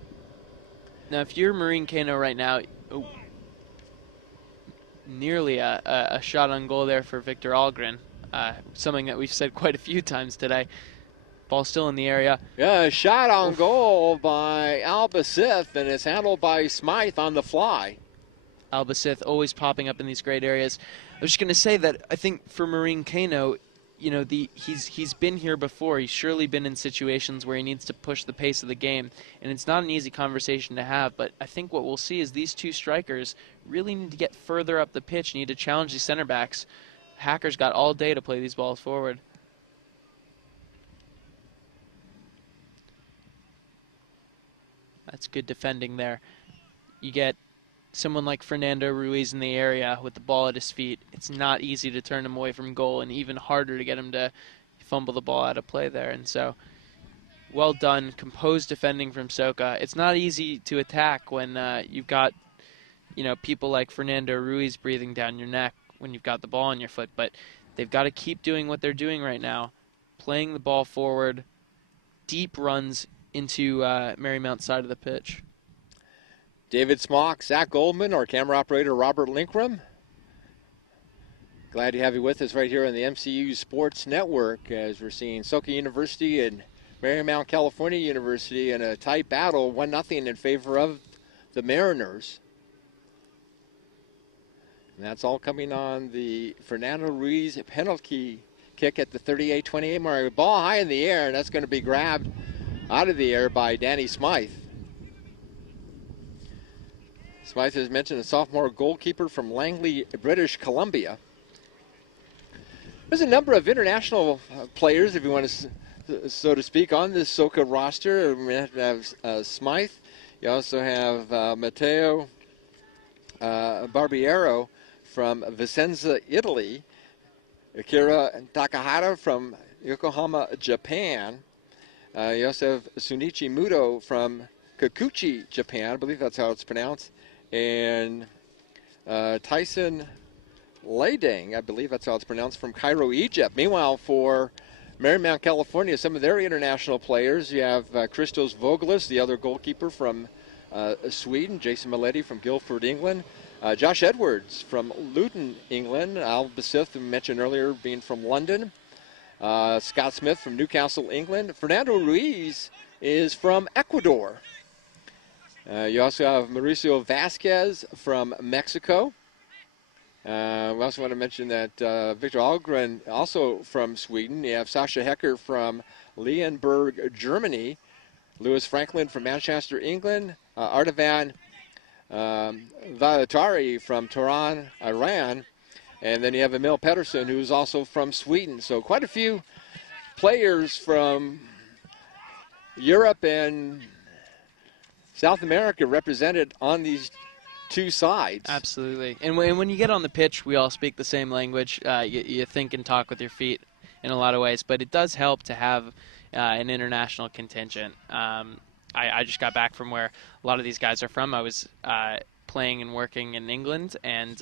Now, if you're Marine Kano right now, nearly a shot on goal there for Victor Algren, something that we've said quite a few times today. Ball still in the area. Yeah, a shot on goal by Albacith, and it's handled by Smythe on the fly. Albacith always popping up in these great areas. I was just going to say that I think for Marine Kano, he's been here before. He's surely been in situations where he needs to push the pace of the game, and it's not an easy conversation to have. But I think what we'll see is these two strikers really need to get further up the pitch, need to challenge these center backs. Hackers got all day to play these balls forward. That's good defending there. You get someone like Fernando Ruiz in the area with the ball at his feet. It's not easy to turn him away from goal, and even harder to get him to fumble the ball out of play there. And so, well done, composed defending from Soka. It's not easy to attack when you've got, people like Fernando Ruiz breathing down your neck when you've got the ball on your foot. But they've got to keep doing what they're doing right now, playing the ball forward, deep runs into Marymount's side of the pitch. David Smock, Zach Goldman, our camera operator Robert Linkram. Glad to have you with us right here on the MCU Sports Network as we're seeing Soka University and Marymount California University in a tight battle, 1-0 in favor of the Mariners. And that's all coming on the Fernando Ruiz penalty kick at the 38-28 mark. Ball high in the air, and that's going to be grabbed out of the air by Danny Smythe. Smythe has mentioned a sophomore goalkeeper from Langley, British Columbia. There's a number of international players, if you want to, so to speak, on this Soka roster. We have Smythe. You also have Matteo Barbiero from Vicenza, Italy. Akira Takahata from Yokohama, Japan. You also have Sunichi Muto from Kikuchi, Japan. I believe that's how it's pronounced. And Tyson Lading, I believe that's how it's pronounced, from Cairo, Egypt. Meanwhile, for Marymount, California, some of their international players, you have Christos Vogelis, the other goalkeeper from Sweden, Jason Maletti from Guildford, England, Josh Edwards from Luton, England, Albacith, who mentioned earlier, being from London, Scott Smith from Newcastle, England. Fernando Ruiz is from Ecuador. You also have Mauricio Vasquez from Mexico. We also want to mention that Victor Algren, also from Sweden. You have Sasha Hecker from Leonberg, Germany. Lewis Franklin from Manchester, England. Artavan Valatari from Tehran, Iran. And then you have Emil Pettersson, who's also from Sweden. So quite a few players from Europe and South America represented on these two sides. Absolutely. And when you get on the pitch, we all speak the same language. You think and talk with your feet in a lot of ways, but it does help to have an international contingent. I just got back from where a lot of these guys are from. I was playing and working in England, and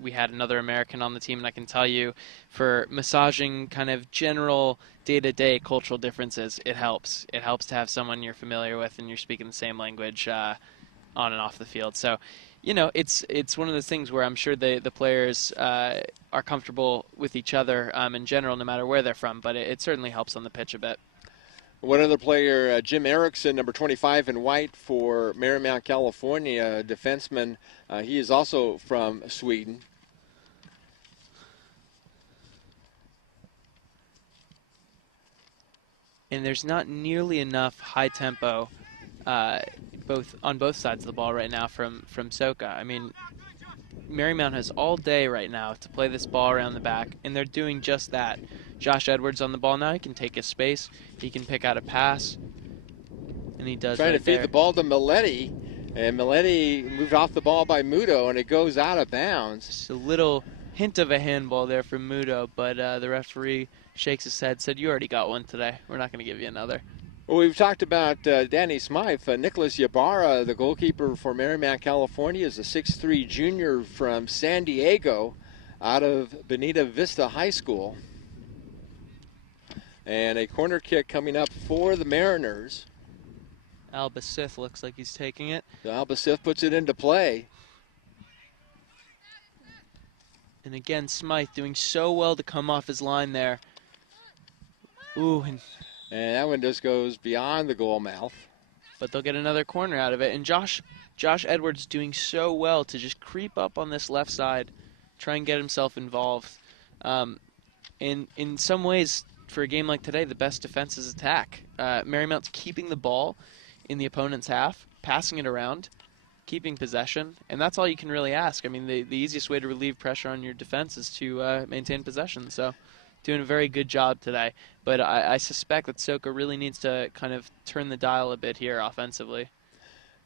we had another American on the team, and I can tell you, for massaging kind of general day-to-day cultural differences, it helps. It helps to have someone you're familiar with and you're speaking the same language on and off the field. So, it's one of those things where I'm sure the players are comfortable with each other in general, no matter where they're from, but it certainly helps on the pitch a bit. One other player, Jim Erickson, number 25 in white for Marymount, California, defenseman. He is also from Sweden. and there's not nearly enough high tempo uh, both sides of the ball right now from Soka. I mean, Marymount has all day right now to play this ball around the back, and they're doing just that. Josh Edwards on the ball now. He can take his space. He can pick out a pass, and he does Trying to right feed there. the ball to Milletti, and Milletti moved off the ball by Muto, and it goes out of bounds. Just a little hint of a handball there from Muto, but the referee shakes his head, said, "You already got one today. We're not going to give you another." Well, we've talked about Danny Smythe. Nicholas Ybarra, the goalkeeper for Marymount, California, is a 6'3 junior from San Diego out of Bonita Vista High School. And a corner kick coming up for the Mariners. Alba Sith looks like he's taking it. Alba Sith puts it into play. And again, Smythe doing so well to come off his line there. Ooh, And that one just goes beyond the goal mouth. but they'll get another corner out of it. And Josh Edwards doing so well to just creep up on this left side, try and get himself involved. In some ways, for a game like today, the best defense is attack. Marymount's keeping the ball in the opponent's half, passing it around, keeping possession, and that's all you can really ask. I mean, the easiest way to relieve pressure on your defense is to maintain possession. So, doing a very good job today. But I suspect that Soka really needs to kind of turn the dial a bit here offensively.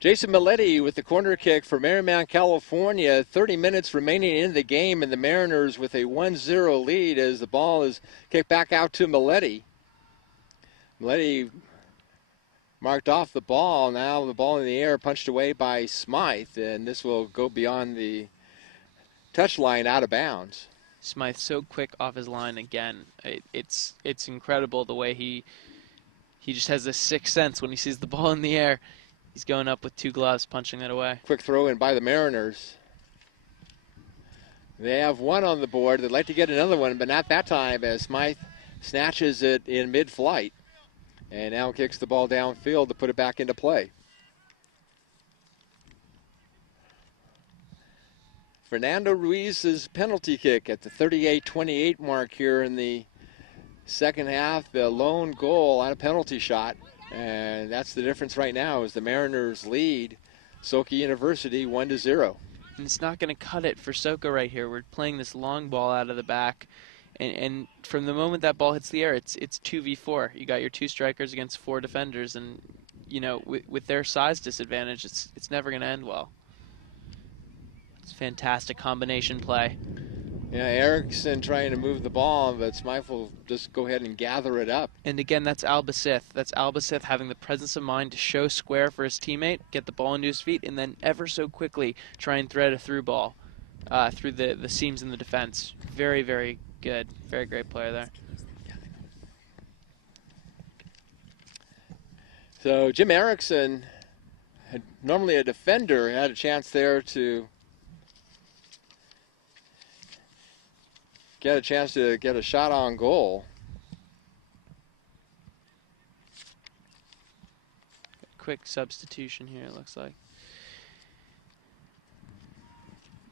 Jason Milletti with the corner kick for Marymount, California. 30 minutes remaining in the game, and the Mariners with a 1-0 lead as the ball is kicked back out to Milletti. Milletti marked off the ball. Now the ball in the air, punched away by Smythe, and this will go beyond the touchline out of bounds. Smythe so quick off his line again. It's incredible the way he just has this sixth sense when he sees the ball in the air. He's going up with two gloves, punching it away. Quick throw in by the Mariners. They have one on the board. They'd like to get another one, but not that time as Smythe snatches it in mid-flight and now kicks the ball downfield to put it back into play. Fernando Ruiz's penalty kick at the 38-28 mark here in the second half. The lone goal on a penalty shot. And that's the difference right now is the Mariners lead Soka University 1-0. And it's not going to cut it for Soka right here. We're playing this long ball out of the back. And from the moment that ball hits the air, it's 2v4. You got your two strikers against four defenders. And, you know, with their size disadvantage, it's never going to end well. It's fantastic combination play. Yeah, Erickson trying to move the ball, but Smythe will just go ahead and gather it up. And again, that's Alba Sith. That's Alba Sith having the presence of mind to show square for his teammate, get the ball into his feet, and then ever so quickly try and thread a through ball through the seams in the defense. Very, very good. Very great player there. So Jim Erickson, normally a defender, had a chance there to get a shot on goal. Quick substitution here, it looks like.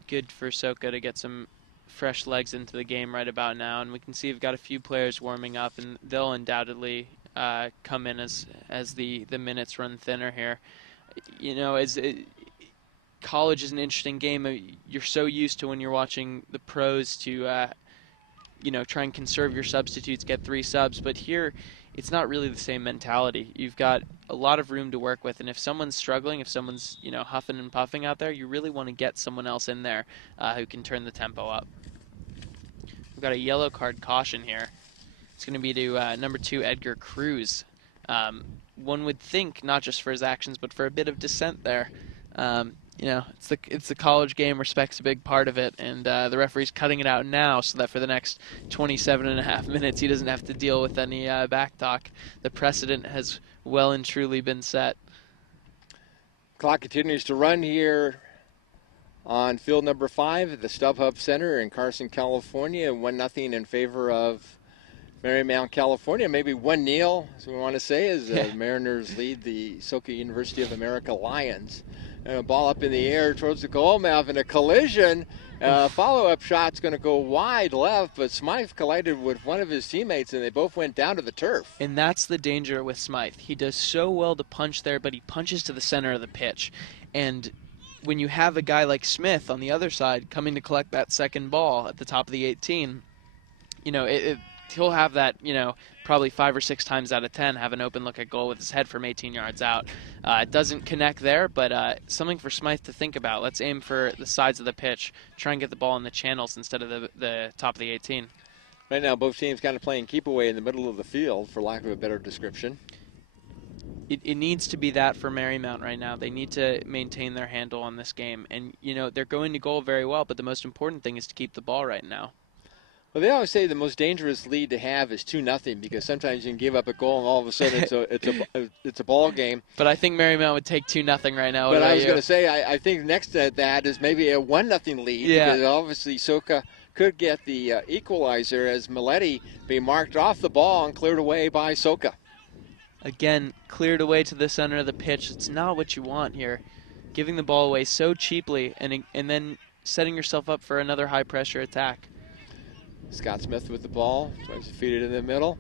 Good for Soka to get some fresh legs into the game right about now, and we can see we've got a few players warming up, and they'll undoubtedly come in as the minutes run thinner here. You know, college is an interesting game. You're so used to when you're watching the pros to you know, try and conserve your substitutes, get 3 subs, but here it's not really the same mentality. You've got a lot of room to work with, and if someone's struggling, if someone's, you know, huffing and puffing out there, you really want to get someone else in there who can turn the tempo up. We've got a yellow card caution here. It's going to be to number 2, Edgar Cruz. One would think not just for his actions, but for a bit of dissent there. You know, it's the college game. Respect's a big part of it, and the referee's cutting it out now so that for the next 27.5 minutes he doesn't have to deal with any back talk. The precedent has well and truly been set. Clock continues to run here on field number 5 at the StubHub Center in Carson, California. 1-0 in favor of Marymount, California. Maybe 1-0, as we want to say, as the Mariners lead the Soka University of America Lions. And a ball up in the air towards the goal mouth, and a collision. Follow-up shot's going to go wide left, but Smythe collided with one of his teammates, and they both went down to the turf. And that's the danger with Smythe. He does so well to punch there, but he punches to the center of the pitch. And when you have a guy like Smith on the other side coming to collect that second ball at the top of the 18, he'll have that, probably 5 or 6 times out of 10 have an open look at goal with his head from 18 yards out. It doesn't connect there, but something for Smythe to think about. Let's aim for the sides of the pitch, try and get the ball in the channels instead of the top of the 18. Right now, both teams kind of playing keep away in the middle of the field, for lack of a better description. It needs to be that for Marymount right now. They need to maintain their handle on this game. And, they're going to goal very well, but the most important thing is to keep the ball right now. Well, they always say the most dangerous lead to have is 2-0, because sometimes you can give up a goal and all of a sudden it's a ball game. But I think Marymount would take 2-0 right now. But I was going to say, I think next to that is maybe a 1-0 lead, because obviously Soka could get the equalizer as Maletti being marked off the ball and cleared away by Soka. Again, cleared away to the center of the pitch. It's not what you want here. Giving the ball away so cheaply and then setting yourself up for another high-pressure attack. Scott Smith with the ball, tries to feed it in the middle.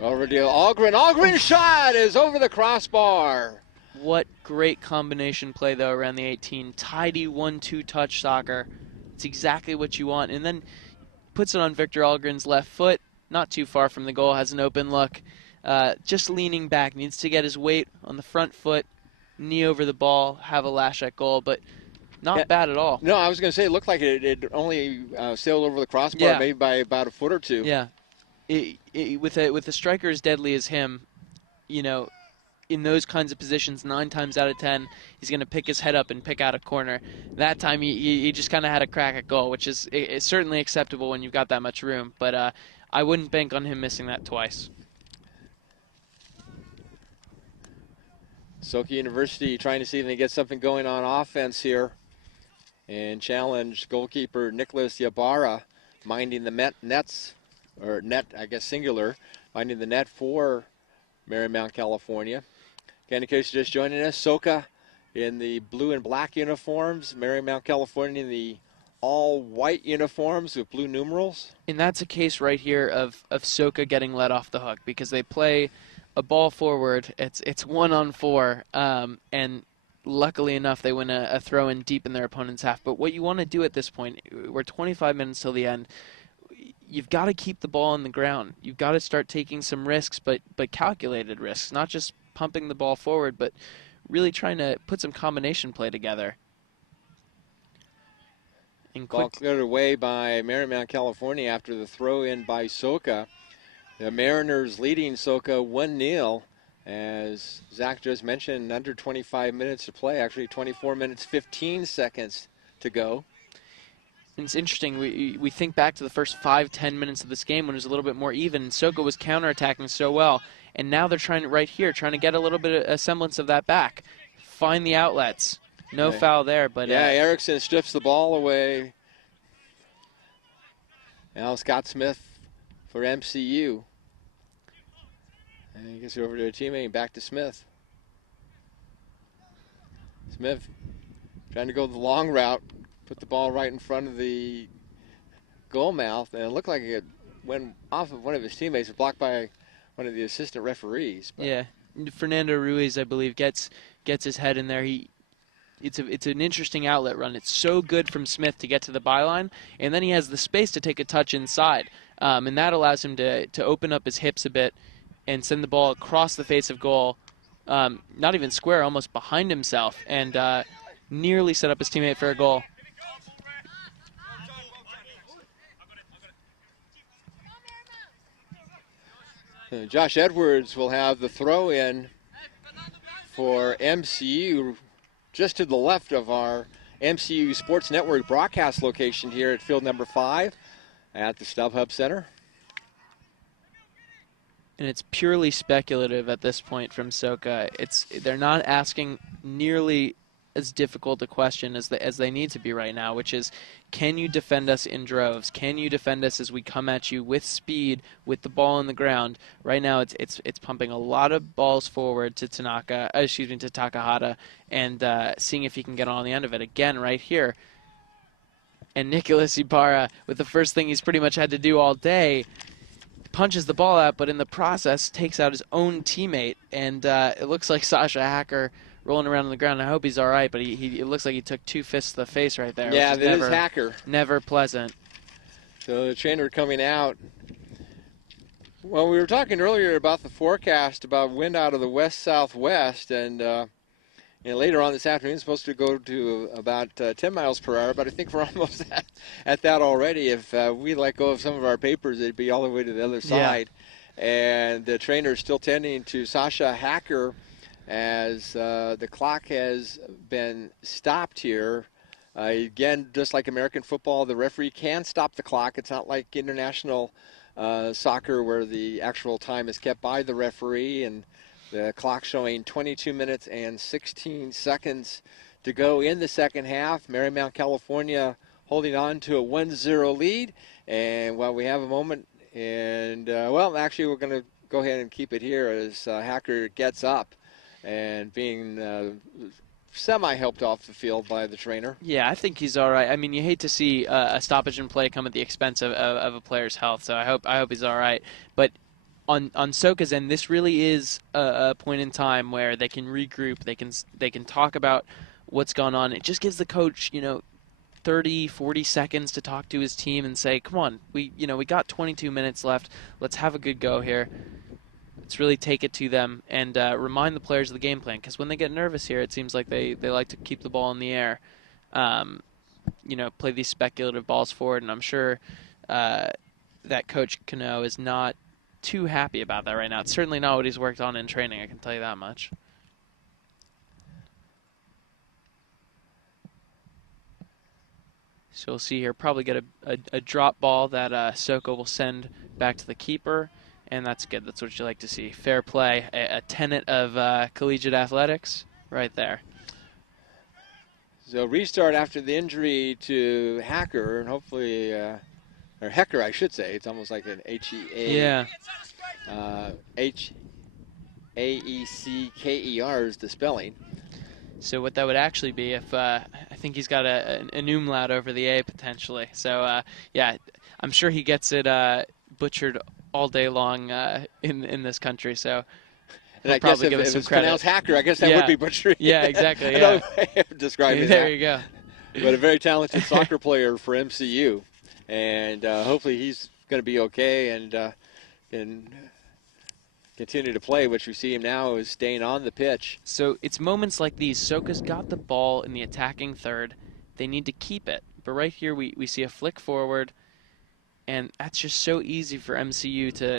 Over to Algren. Algren's shot is over the crossbar. What great combination play, though, around the 18. Tidy 1-2 touch soccer. It's exactly what you want. And then puts it on Victor Algren's left foot, not too far from the goal, has an open look. Just leaning back, needs to get his weight on the front foot, knee over the ball, have a lash at goal, but not bad at all. No, I was going to say it looked like it only sailed over the crossbar, maybe by about a foot or two. Yeah. With a striker as deadly as him, in those kinds of positions, 9 times out of 10, he's going to pick his head up and pick out a corner. That time, he just kind of had a crack at goal, which is certainly acceptable when you've got that much room. But I wouldn't bank on him missing that twice. Soka University trying to see if they get something going on offense here, and challenge goalkeeper Nicholas Yabara, minding the nets, or net, I guess singular, minding the net for Marymount, California. Again, in case you're just joining us, Soka in the blue and black uniforms, Marymount, California in the all-white uniforms with blue numerals. And that's a case right here of Soka getting let off the hook, because they play a ball forward. It's 1-on-4, and luckily enough, they win a throw-in deep in their opponent's half. But what you want to do at this point, we're 25 minutes till the end, you've got to keep the ball on the ground. You've got to start taking some risks, but calculated risks, not just pumping the ball forward, but really trying to put some combination play together. And ball cleared away by Marymount, California after the throw-in by Soka. The Mariners leading Soka 1-0. As Zach just mentioned, under 25 minutes to play, actually 24 minutes, 15 seconds to go. It's interesting, we think back to the first 5-10 minutes of this game when it was a little bit more even. Soka was counterattacking so well, and now they're trying to get a little bit of a semblance of that back. Find the outlets. No foul there, but Erickson strips the ball away. Now Scott Smith for MCU. And he gets it over to a teammate and back to Smith. Smith trying to go the long route, put the ball right in front of the goal mouth, and it looked like it went off of one of his teammates, blocked by one of the assistant referees. But yeah, Fernando Ruiz, I believe, gets his head in there. It's an interesting outlet run. It's so good from Smith to get to the byline, and then he has the space to take a touch inside, and that allows him to open up his hips a bit and send the ball across the face of goal, not even square, almost behind himself, and nearly set up his teammate for a goal. Josh Edwards will have the throw-in for MCU just to the left of our MCU Sports Network broadcast location here at field number 5 at the StubHub Center. And it's purely speculative at this point from Soka. They're not asking nearly as difficult a question as they need to be right now, which is, can you defend us in droves? Can you defend us as we come at you with speed, with the ball on the ground? Right now, it's pumping a lot of balls forward to to Takahata, and seeing if he can get on the end of it again right here. And Nicholas Ibarra, with the first thing he's pretty much had to do all day, punches the ball out, but in the process takes out his own teammate, and it looks like Sasha Hacker rolling around on the ground. I hope he's all right, but it looks like he took 2 fists to the face right there. Yeah, which that is Hacker. Never pleasant. So the trainer coming out. Well, we were talking earlier about the forecast about wind out of the west-southwest, and later on this afternoon, it's supposed to go to about 10 miles per hour, but I think we're almost at that already. If we let go of some of our papers, it'd be all the way to the other side. Yeah. And the trainer is still tending to Sasha Hacker as the clock has been stopped here. Again, just like American football, the referee can stop the clock. It's not like international soccer where the actual time is kept by the referee, and the clock showing 22 minutes and 16 seconds to go in the second half. Marymount, California holding on to a 1-0 lead. And while we have a moment, and well, actually we're going to go ahead and keep it here as Hacker gets up and being semi-helped off the field by the trainer. Yeah, I think he's all right. I mean, you hate to see a stoppage in play come at the expense of a player's health, so I hope he's all right. But on Soka's end, this really is a point in time where they can regroup, they can talk about what's gone on. It just gives the coach, 30, 40 seconds to talk to his team and say, come on, we got 22 minutes left. Let's have a good go here. Let's really take it to them and remind the players of the game plan, because when they get nervous here, it seems like they like to keep the ball in the air, play these speculative balls forward, and I'm sure that Coach Cano is not too happy about that right now. It's certainly not what he's worked on in training, I can tell you that much. So we'll see here, probably get a drop ball that Soka will send back to the keeper, and that's good. That's what you like to see. Fair play, a tenet of collegiate athletics right there. So restart after the injury to Hacker, and hopefully, or Hecker, I should say. It's almost like an H-E-A. Yeah. H-A-E-C-K-E-R is the spelling. So what that would actually be if I think he's got an umlaut over the A potentially. So yeah, I'm sure he gets it butchered all day long in this country. So and I guess if it's pronounced Hacker, I guess that would be butchering. Yeah, exactly. Yeah. Another way of describing there you go. But a very talented soccer player for MCU, and hopefully he's going to be okay and can continue to play, which we see him now is staying on the pitch. So it's moments like these. Soka's got the ball in the attacking third. They need to keep it. But right here we see a flick forward, and that's just so easy for MCU to